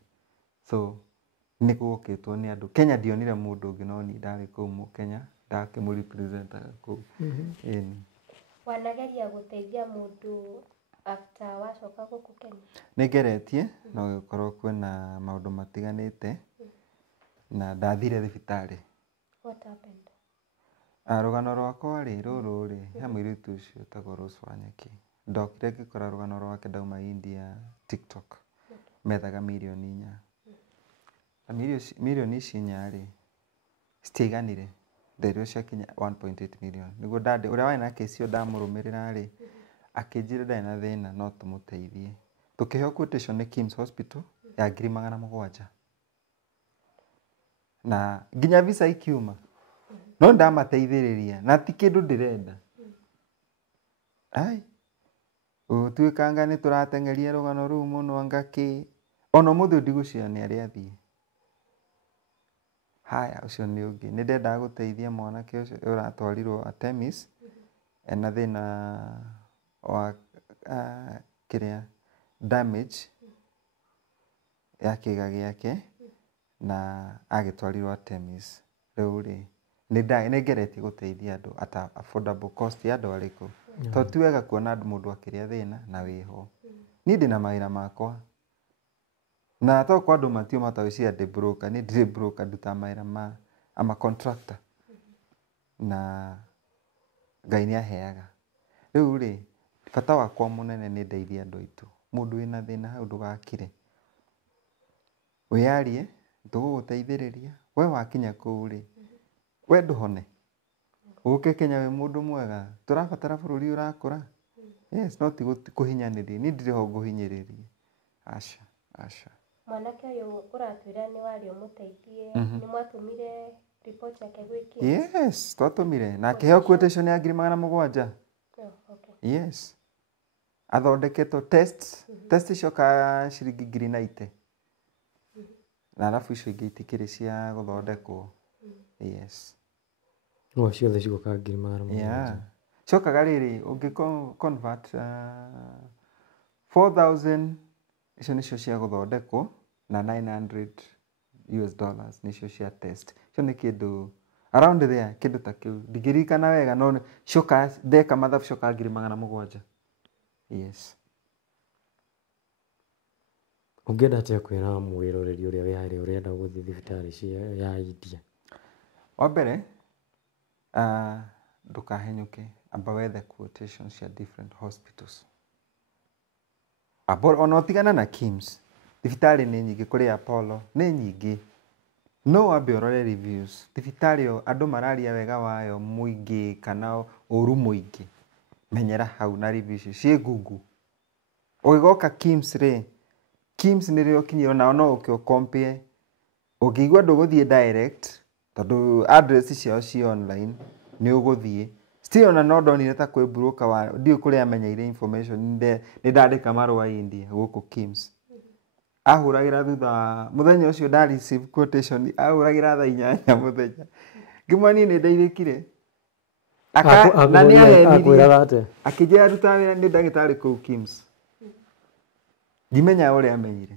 So nĩ gũũkĩtwo nĩ andũ. Kenya ndionire mũndũ ũngĩ, no niĩ ndarĩ kũu Mũkenya, ndakĩmũrepresentaga kũu. Wanageria gũteithia mũndũ after wacoka gũkũ Kenya? Nĩ ngeretie, no gũkorwo kwĩna maũndũ matiganĩte, na ndathire thibitarĩ. What happened? Rũgano rwakwa rĩ rũrũ rĩ, he mũirĩtu ũcio ũtagwo Rose Wanyeki. Ndokire ngĩkora rũgano rwake ndauma India TikTok. Methaga mirioni 4. Mirioni ici 4 rĩ, citiaiganire. Nderirwo ciakinya 1.8 million. Nĩguo ũrĩa warĩ na kesi ĩyo ndamũrũmĩrĩra rĩ, akĩnjĩra ndarĩ na thĩna no tũmũteithie. Tũkĩheo quotation nĩ KIMS Hospital ya 700,000. Na nginya visa ikiuma. No ndamateithĩrĩria na ti kĩndũ ndĩrenda. Ai. Tuĩkanga nĩ tũratengeria rũgano rũu mũno ngakĩ. Ona mũthĩ ndigũcia nĩ arĩa athiĩ. Haya, ũcio nĩ ũngĩ. Nĩ ndendaga gũteithia mwanake ũcio ũratwarirwo Artemis ena thĩna wa kĩrĩa damage ya kĩga gĩake na agĩtwarirwo Artemis. Rĩu rĩ nĩ ngeretie gũteithia andũ at affordable cost ya andũ arĩkũ. Tondũ ti wega kuona mũndũ akĩrĩa thĩna na wĩho. Niĩ ndĩ na mawĩra makwa. Na toko andũ matiuma tawĩcia ndĩ broker, nĩ ndĩ broker nduta mawĩra ama contractor. Na Ngai nĩ aheaga. Rĩu rĩ bata wakwa mũnene nĩ ndeithia andũ aitũ. Mũndũ wĩna thĩna hau ndũgakire. Wĩyarie, tũgũgũteithĩrĩria. We wakinya kũu rĩ, we ndũhone. Ũke Kenya wĩ mũndũ mwega. Tũrabatara bũrũri ũrakũra. Yes, no ti kũhinyanĩria. Niĩ ndirĩ ho ngũhinyĩrĩria. Aca. Mwanake ũyũ ũratwĩra nĩ warĩ ũmũteithie, nĩ mwatũmire report yake gwĩ KIMS? Yes, twatũmire. Na akĩheo quotation ya 700,000. Okay. Yes. Athondeketwo test icoka ciringi 90. Na alafu icio ingĩ itikĩrĩ cia gũthondekwo. Yes. No ciothe cigoka 700,000. Yeah. Cokaga rĩrĩ ũngĩ convert 4,000 icio nĩcio cia gũthondekwo na $900 nĩcio cia test. Icio nĩ kĩndũ around there, kĩndũ ta kĩu. Ndingĩririkana wega no coka ndeka mathabu coka 700,000. Yes. Ũngĩenda atĩa kwĩra mwĩroreri ũrĩa wĩharĩ ũrenda gũthiĩ thibitarĩ cia ya India? Wa mbere, ndũkahenyũke, amba wethe quotations cia different hospitals. Ona ũtigana na KIMS, thibitarĩ nĩ nyingĩ, kũrĩ Apollo nĩ nyingĩ. No wambe ũrore reviews. Thibitarĩ ĩyo andũ mararia wega wayo mũingĩ kana ũru mũingĩ. Menyera hau na reviews ciĩ Google. Ũgĩgoka KIMS rĩ, KIMS nĩ rĩo kinyĩrwo na no ũkĩo compare Ũngĩigua ndũgũthiĩ direct tondũ address ciao ci online nĩ ũgũthiĩ still ona no ndonire ta kwĩ broker wa ndiũ kũrĩa amenyeire information nĩ ndandĩka marũa India gũkũ KIMS ahũragĩra thutha mũthenya ũcio nda receive quotation ahũragĩra thaa 8 mũthenya ngĩmwani nĩ ndeithĩkire na nĩ ahenirie akĩnjĩra ruta wĩra nĩ ndagĩtarĩ kũu KIMS ndimenya ũrĩa amenyire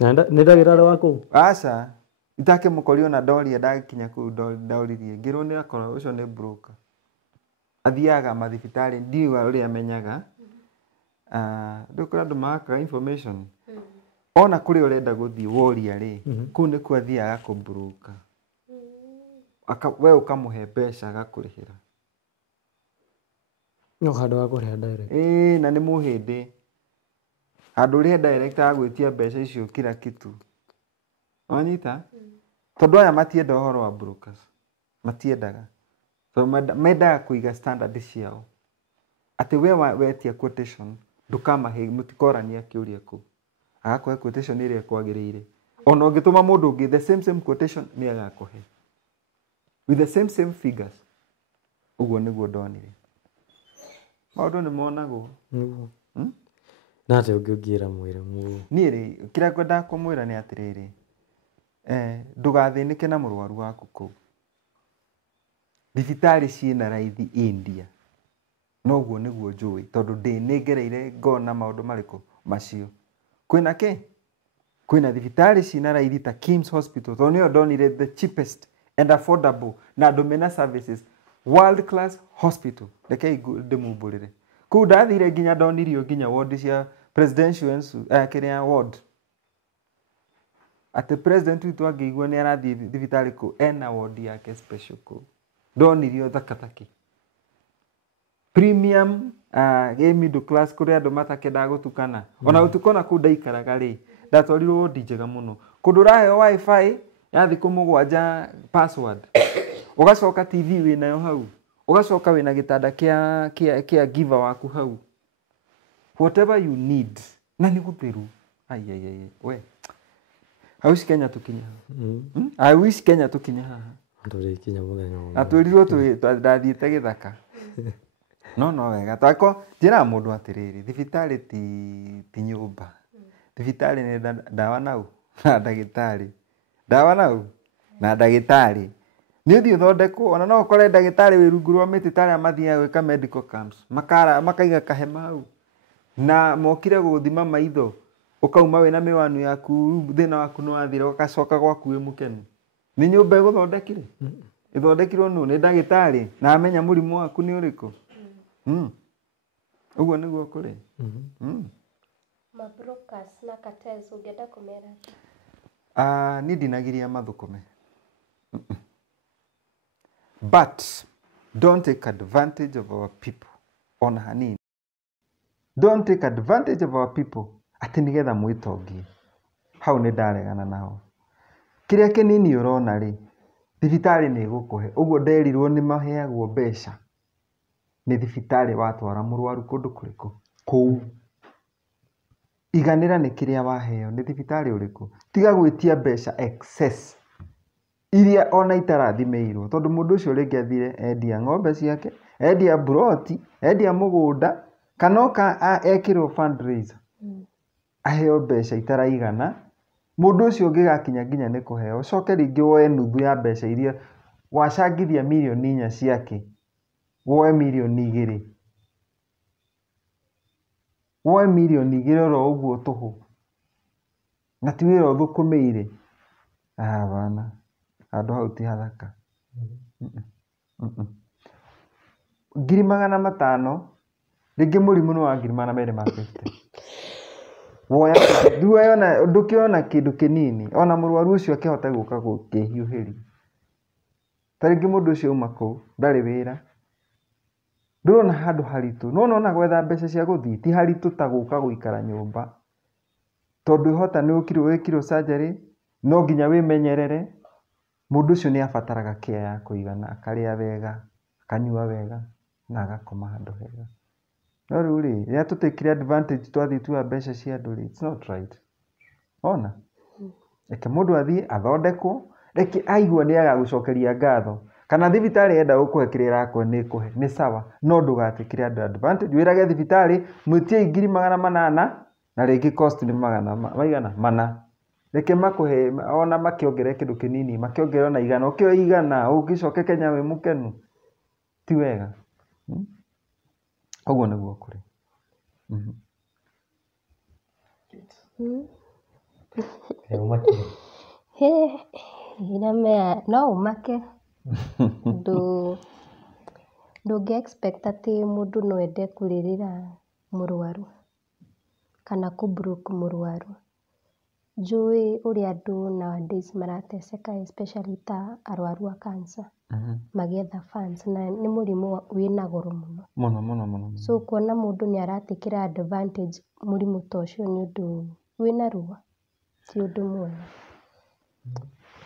nĩ ndagĩtarĩ wa kũu aca itakĩmũkorio na ndoria ndagĩkinya kũu ndoririe ngĩrwo nĩ akora ũcio nĩ broker athiaga mathibitarĩ ndiuga ũrĩa amenyaga ndũkora andũ makaga information ona kũrĩ ũrenda gũthiĩ woria rĩ kũu nĩkuo athiaga kũbroka we ũkamũhe mbeca agakũrĩhĩra no handũ wa kũrĩha direct na nĩ mũhĩndĩ handũ ũrĩhe direct agwĩtia mbeca icio kila kitu wanyita tondũ aya matienda ũhoro wa brokers matiendaga tondũ mendaga kũiga standard ciao atĩ we wetia quotation ndũkamahe mũtikorania kĩũria kũu agakũhe quotation ĩrĩa kwagĩrĩire ona ũngĩtũma mũndũ ũngĩ the same quotation nĩ agakũhe with the same figures ũguo nĩguo ndonire maũndũ nĩ monagwo na atĩ ũngĩũngĩra mwĩra mũũ niĩ rĩ kĩrĩa ngwendaga kũmwĩra nĩ atĩrĩrĩ ndũgathĩnĩke na mũrwaru waku kũu thibitarĩ ciĩna raithi India noguo nĩguo njũĩ tondũ nĩngereire ngona maũndũ marĩkũ macio kwĩna kĩ kwĩna thibitarĩ ciĩna raithi ta KIMS Hospital tondũ nĩyo ndonire the cheapest and affordable na andũ mena services world class hospital rekei ndĩmumbũrĩre kũu ndathire nginya ndonirio nginya ward cia presidential kĩrĩa ward atĩ president witũ angĩigua nĩ arathiĩ thibitarĩ kũu ena ward yake special kũu ndonirio thakathaki premium middle class kũrĩa andũ matakĩendaga gũtukana ona ũtukona kũu ndaikaraga rĩ ndatwarirwo ward njega mũno kũndũ ũraheo wifi ya thikũ 7 password ũgacoka TV wĩnayo hau ũgacoka wĩna gĩtanda kĩa giver waku hau whatever you need na nĩ gũtheru we I wish Kenya tukinya I wish Kenya tukinya haha ndũrĩkinya mũthenya ũmwe atwĩrirwo ndathiĩte gĩthaka no wega twako njĩra mũndũ atĩrĩrĩ thibitarĩ ti nyũmba thibitarĩ nĩ ndawa nau na ndagĩtarĩ ndawa nau na ndagĩtarĩ nĩ ũthiĩ ũthondekwo ona no ũkore ndagĩtarĩ wĩ rungu rwa mĩtĩ ta arĩa mathiaga gwĩka medical camps makaiga kahema hau na mokire gũthima maitho ũkauma wĩna mĩwanu yaku thĩna waku nĩ wathira ũgacoka gwaku wĩ mũkenu nĩ nyũmba ĩgũthondekire ĩthondekirwo nĩ ndagĩtarĩ na amenya mũrimũ waku nĩ ũrĩkũ ũguo nĩguo kũrĩ mabrokers na cartels ũngĩenda kũmera niĩ ndinagiria mathũkũme but don't take advantage of our people ona hanini don't take advantage of our people atĩ nĩgetha mwĩtongie hau nĩ ndaregana nao kĩrĩa kĩnini ũrona rĩ thibitarĩ nĩ ĩgũkũhe ũguo nderirwo nĩ maheagwo mbeca nĩ thibitarĩ watwara mũrwaru kũndũ kũrĩkũ kũu iganĩra nĩ kĩrĩa waheo nĩ thibitarĩ ũrĩkũ tiga gwĩtia mbeca excess iria ona itarathimĩirwo tondũ mũndũ ũcio rĩngĩ athire endia ng'ombe ciake endia buroti endia mũgũnda kana oka ekĩrwo fundraiser aheo mbeca itaraigana mũndũ ũcio ũngĩgakinya nginya nĩ kũheo coke rĩngĩ woe nuthu ya mbeca iria wacangithia mirioni 4 ciake woe mirioni 2 woe mirioni 2 oro ũguo tũhũ na ti wĩra ũthũkũmĩire bana handũ hau ti hathaka 500,000 rĩngĩ mũrimũ nĩ wa 250 woya ndũkĩona kĩndũ kĩnini ona mũrwaru ũcio akĩhota gũka gũkĩhiũhĩria ta rĩngĩ mũndũ ũcio uma kũu ndarĩ wĩra ndũrona handũ haritũ no ona gwetha mbeca cia gũthiĩ ti haritũ ta gũka gũikara nyũmba tondũ ihota nĩ wĩkirwo surgery no nginya wĩmenyerere mũndũ ũcio nĩ abataraga care ya kũigana akarĩa wega akanyua wega na agakoma handũ hega no rĩu rĩ rĩrĩa tũtekire advantage twathiĩ tuoya mbeca cia andũ rĩ it's not right ona reke mũndũ athiĩ athondekwo, reke aigua nĩ agagũcokeria ngatho, kana thibitarĩ yenda gũkũhe kĩrĩa ĩrakũhe nĩ ĩkũhe, nĩ sawa, no ndũgatĩkĩre andũ advantage, wĩrage thibitarĩ mwĩtie 800 na rĩngĩ cost nĩ 400, reke makũhe ona makĩongerere kĩndũ kĩnini, makĩongerere ona 100, ũkĩoya 100 ũngĩcoke Kenya wĩ mũkenu, ti wega. Ũguo nĩguo kũrĩ. Iramea no umake ndũngĩ expect atĩ mũndũ no ende kũrĩrĩra mũrwaru kana kũ-broke mũrwaru. Njũĩ ũrĩa andũ nowadays marateseka especially ta arwaru a cancer magĩetha funds, na nĩ mũrimũ wĩna goro mũno. Mũno. So kuona mũndũ nĩ aratĩkĩra advantage mũrimũ ta ũcio nĩ ũndũ wĩna ruo, ti ũndũ mwega.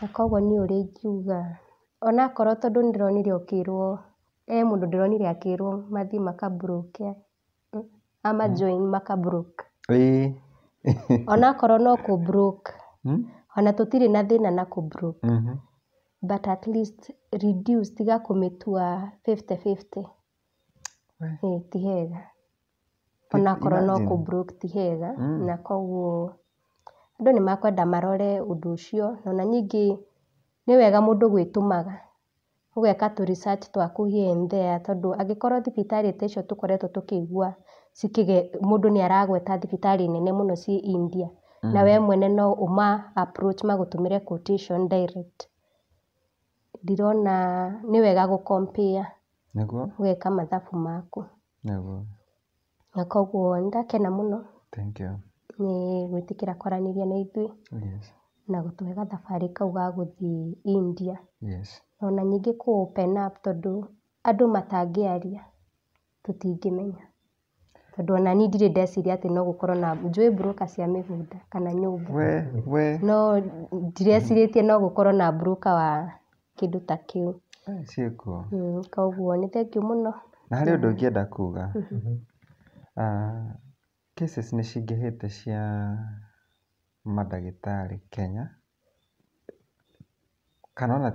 Na koguo niĩ ũrĩa ingiuga, onakorwo tondũ nĩndĩronire ũkĩrwo, mũndũ ndĩronire akĩrwo mathiĩ maka-broke ama join maka-broke. Onakorwo no kũ-broke, ona tũtirĩ na thĩna na kũ-broke, but at least reduce, tiga kũmĩtua 50-50. Ti hega. Onakorwo no kũ-broke ti hega, na koguo andũ nĩ makwenda marore ũndũ ũcio, na ningĩ nĩ wega mũndũ gwĩtũmaga, ũgeka tũ research twaku here and there, tondũ angĩkorwo thibitarĩ ta icio tũkoretwo tũkĩigua mũndũ nĩ aragweta thibitarĩ nene mũno ciĩ India, na we mwene no approach magũtũmĩre quotation direct. Ndirona nĩ wega gũ-compare, ũgeka mathabu maku. Na koguo nĩndakena mũno nĩ gwĩtĩkĩra kwaranĩria na ithuĩ na gũtũhe gathabarĩ kau ga gũthiĩ India. Ona ningĩ kũ-open up, tondũ andũ matangĩaria tũtingĩmenya. Tondũ ona niĩ ndirĩ ndeciria atĩ no gũkorwo na, njũĩ broker cia mĩgũnda kana nyũmba, no ndirecirĩtie no gũkorwo na broker wa kĩndũ ta kĩu. Koguo nĩ thengiũ mũno. Na harĩ ũndũ ũngĩenda kuga, cases nĩ cingĩhĩte cia mandagĩtarĩ Kenya, kana ona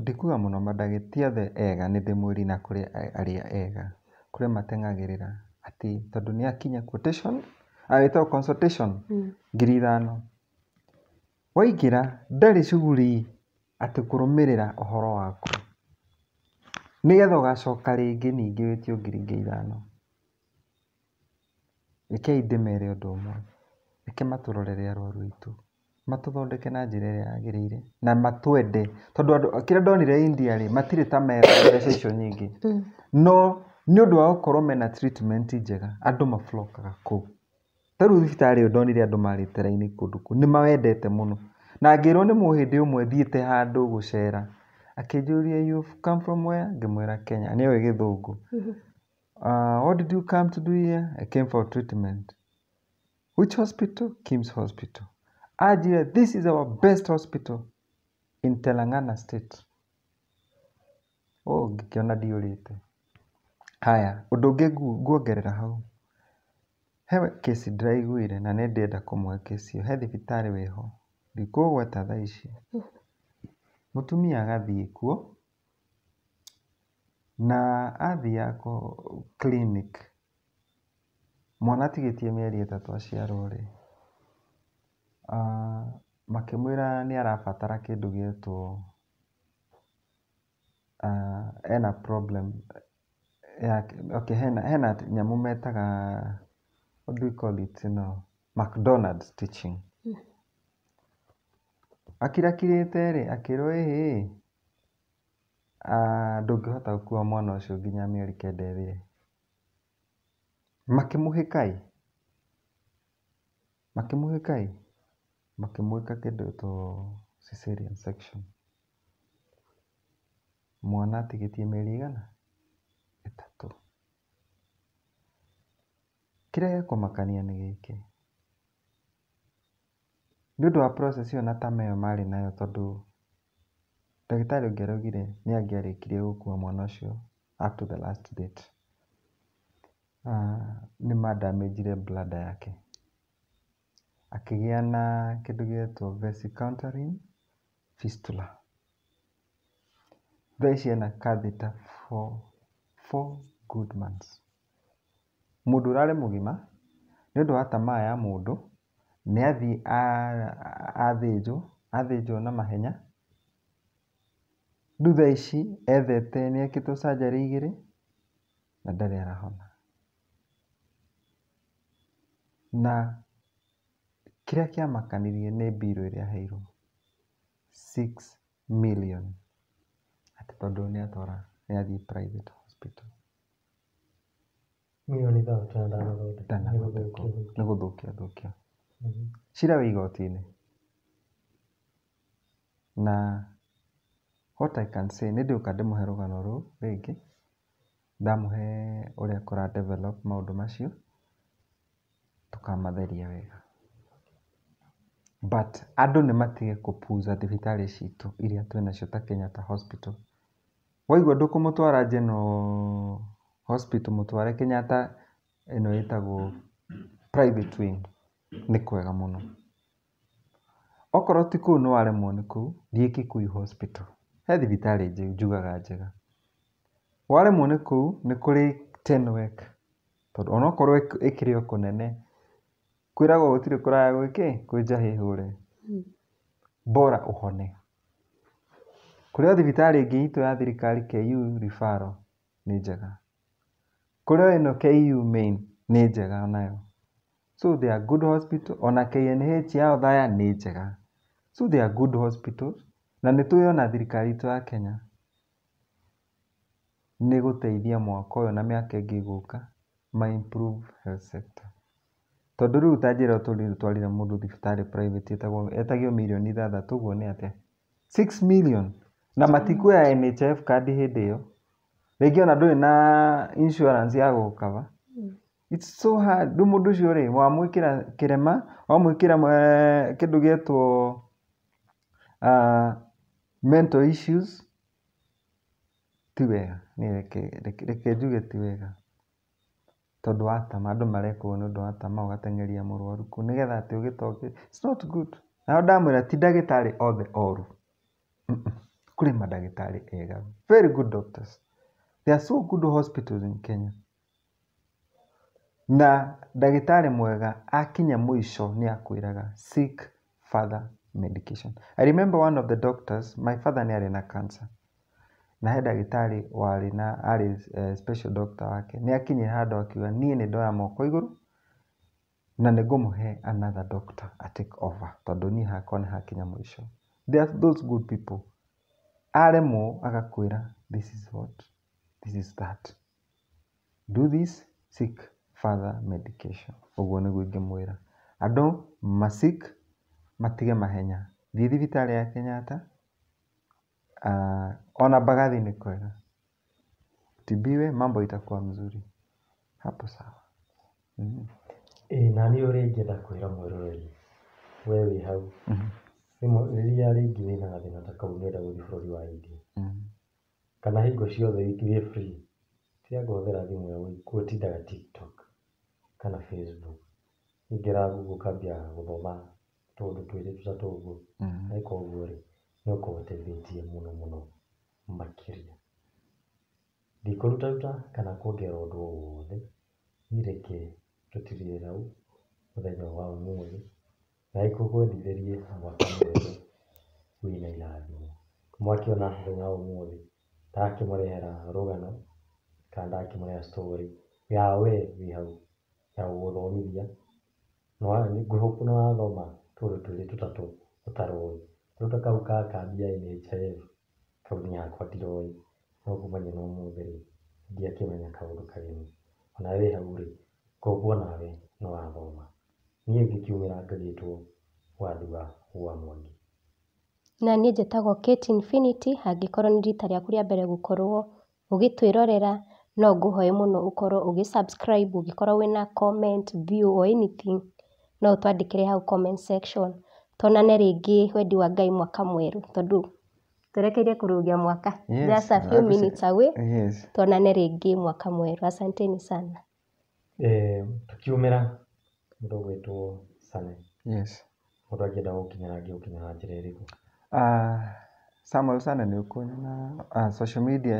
ndikuga mũno mandagĩtarĩ ti othe ega, nĩ ndĩmũri na kũrĩ arĩa ega, kũrĩa mateng'agĩrĩra atĩ tondũ nĩ akinya quotation, agĩtwo consultation 5,000, waingĩra ndarĩ shughuli atĩ kũrũmĩrĩra ũhoro waku, nĩgetha ũgacoka rĩngĩ ningĩ wĩtio 5,000. Rekei ndĩmere ũndũ ũmwe, reke matũrorere arwaru aitũ, matũthondeke na njĩra ĩrĩa yagĩrĩire na matwende, tondũ andũ kĩrĩa ndonire India rĩ, matirĩ ta mbeca icio nyingĩ, no nĩ ũndũ wa gũkorwo mena treatment njega, andũ mablokaga kũu. Ta rĩu thibitarĩ ũyũ ndonire andũ marĩte raini kũndũ kũu, nĩ mawendete mũno, na ngĩrwo nĩ mũhĩndĩ ũmwe thiĩte handũ gũcera, akĩnjũria you've come from where? Ngĩmwĩra Kenya, nĩ oĩ gĩthũngũ. What did you come to do here? I came for treatment. Which hospital? Kim's Hospital. Ajira, this is our best hospital in Telangana state. Ngĩkĩona ndiũrĩte. Haya, ũndũ ũngĩ nguongerera hau. He kesi ndĩraiguire na nĩ ndĩrenda kũmũhe kesi ĩyo. He thibitarĩ wĩho, ndikũgweta thaa ici. Mũtumia agathiĩ kuo, na athiaga clinic, mwana atigĩtie mĩeri 3 aciarwo rĩ, makĩmwĩra nĩ arabatara kĩndũ gĩetwo, ena problem yake, hena nyamũ metaga, what do you call it, McDonald's stitching. Akirakirĩte rĩ, akĩrwo ndũngĩhota gũkua mwana ũcio nginya mĩeri 9 ĩthire. Makĩmwĩka kĩndũ to cesarean section. Mwana atigĩtie mĩeri 3. Kĩrĩa gĩkũmakania nĩ gĩkĩ, nĩ ũndũ wa process ĩyo na tama ĩyo marĩ nayo, tondũ ndagĩtarĩ ũngĩ araugire nĩ angĩarĩkirie gũkua mwana ũcio up to the last date. Nĩ madamagire bladder yake. akĩgĩa na kĩndũ gĩetwo vesica-uterine fistula. Thaa ici ena catheter for 4 good months. Mũndũ ũrarĩ mũgima nĩ ũndũ wa tamaa ya mũndũ nĩ athiĩ athĩnjwo na mahenya. Rĩu thaa ici ethete nĩ ekĩtwo surgery 2 na ndarĩ arahona. Na kĩrĩa kĩamakanirie nĩ mbirũ ĩrĩa aheirwo 6 million. Atĩ tondũ nĩ athiĩ private hospital. Milioni 3 nĩ gũthũkia. Cira wĩ igoti-inĩ. Na what I can say, nĩ ndĩũka ndĩmũhe rũgano rũu rĩngĩ, ndamũhe ũrĩa kũra develop maũndũ macio, tũkamatheria wega. But andũ nĩ matige kũpuza thibitarĩ citũ iria twĩnacio ta Kenyatta Hospital. Waigua ndũkũmũtwara General Hospital, mũtware Kenyatta ĩno ĩtagwo private wing, nĩ kwega mũno. Okorwo ti kũu nĩ waremwo nĩ kũu, thiĩ Kikuyu Hospital. He thibitarĩ njugaga njega. Waremwo nĩ kũu, nĩ kũrĩ Tenwek. Tondũ onokorwo ĩkĩrĩ o kũnene, kwĩragwo gũtirĩ kũraya kwĩ njahĩ hũre. Bora ũhone. Kũrĩ o thibitarĩ ĩngĩ itũ ya thirikari KU referral nĩ njega. Kũrĩ o ĩno KU main nĩ njega onayo. So they are good hospital. Ona KNH ya Othaya nĩ njega. So they are good hospitals. Na nĩ tũĩ ona thirikari itũ ya Kenya nĩ gũteithia mwaka ũyũ na mĩaka ĩngĩ gũka ma improve health sector. Tondũ rĩu ũtanjĩra ũtwarire mũndũ thibitarĩ private etagio mirioni 6, ũguo nĩ atĩa? 6 million. Na matikuoya NHIF card hĩndĩ ĩyo. Rĩngĩ ona ndũrĩ na insurance ya gũkava. It's so hard. Rĩu mũndũ ũcio rĩ, wamwĩkĩra kĩrema, wamwĩkĩra kĩndũ gĩetwo mental issues, ti wega. Reke njuge ti wega. Tondũ wa tama, andũ marekwo nĩ ũndũ wa tama, ũgateng'eria mũrwaru kũu nĩgetha atĩ ũgĩtoke. It's not good. Na ndamwĩra ti ndagĩtarĩ othe oru. Kũrĩ mandagĩtarĩ ega. Very good doctors. There are so good hospitals in Kenya. Na ndagĩtarĩ mwega akinya mũico nĩ akwĩraga seek further medication. I remember one of the doctors, my father nĩ arĩ na cancer. Na he ndagĩtarĩ arĩ special doctor wake. Nĩ akinyire handũ akiuga niĩ nĩ ndoya moko igũrũ na nĩ ngũmũhe another doctor a take over. Tondũ niĩ hakwa nĩ hakinya mũico. There are those good people. Aremwo agakwĩra this is what, this is that. Do this, seek further medication. Ũguo nĩguo ingĩmwĩra. Andũ masik matige mahenya. Thiĩ thibitarĩ ya Kenyatta. Ona Mbagathi ni kwega. Tibiwe mambo itakuwa mzuri. Hapo sawa. Na niĩ ũrĩa ingĩenda kwĩra mwĩroreri, we wĩ hau. Rĩrĩa rĩngĩ wĩna gathĩna ta kau ũrenda gũthiĩ bũrũri wa India. Kana hingo ciothe wĩ free. Tiga kũhũthĩra thimũ yaku gũtindaga TikTok kana Facebook. Ingĩra Google ũkambia gũthoma tũndũ twĩrĩ ta tũguo. Ariko ũguo rĩ, nĩ ũkũhotithĩtie mũno makĩria. Ndikũruta kana kuongerera ũndũ o wothe. Niĩ reke tũtirire hau mũthenya wa ũmũthĩ. Na ikũgwendithĩrie mwaka mwerũ wĩna irathimo. Mwakiona mũthenya wa ũmũthĩ ndakĩmũrehera rũgano kana ndakĩmũrehera story ya we wĩ hau ya gũthomithia. Ngwĩhoka nĩ wathoma tũndũ twĩrĩ tũtatũ ũtaroĩ. Rĩu kau kakambia NHIF kau nĩ hakwa ndiroĩ. No kumania na ũmũthĩ rĩ, ndiakĩmenya kaũndũ kageni. Ona wĩ hau rĩ, koguo nawe nĩ wathoma. Niĩ ngĩkiumĩra ngagĩtwo wathi wa Ūmaa Wīgiī. Na niĩ njĩtagwo Kate Infinity. Angĩkorwo nĩ rita rĩaku rĩa mbere gũkorwo ũgĩtwĩrorera, no ngũhoe mũno ũkorwo ũgĩ-subscribe. Ũngĩkorwo wĩna comment, view or anything, no ũtwandĩkĩre hau comment section. Tuonane rĩngĩ wendi wa Ngai mwaka mwerũ. Tondũ tũrekeire kũrũgia mwaka. Just a few minutes away. Tuonane rĩngĩ mwaka mwerũ. Asanteni sana. Tukiumĩra mũndũ gwĩtwo Sane. Yes. Mũndũ angĩenda gũkinyĩra angĩgũkinyĩra njĩra ĩrĩkũ? Samuel Sane nĩ ũkuona social media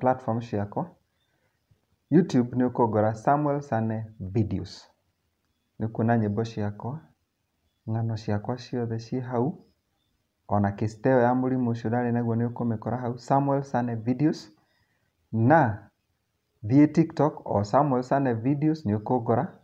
platform ciakwa. YouTube nĩ ũkũngora Samuel Sane videos. Nĩ ũkuona nyĩmbo ciakwa, ng'ano ciakwa ciothe ciĩ hau. Ona kĩsteo ya mũrimũ ũcio ndarĩ naguo nĩ ũkũmĩkora hau Samuel Sane videos. Na thiĩ TikTok o Samuel Sane videos nĩ ũkũngora.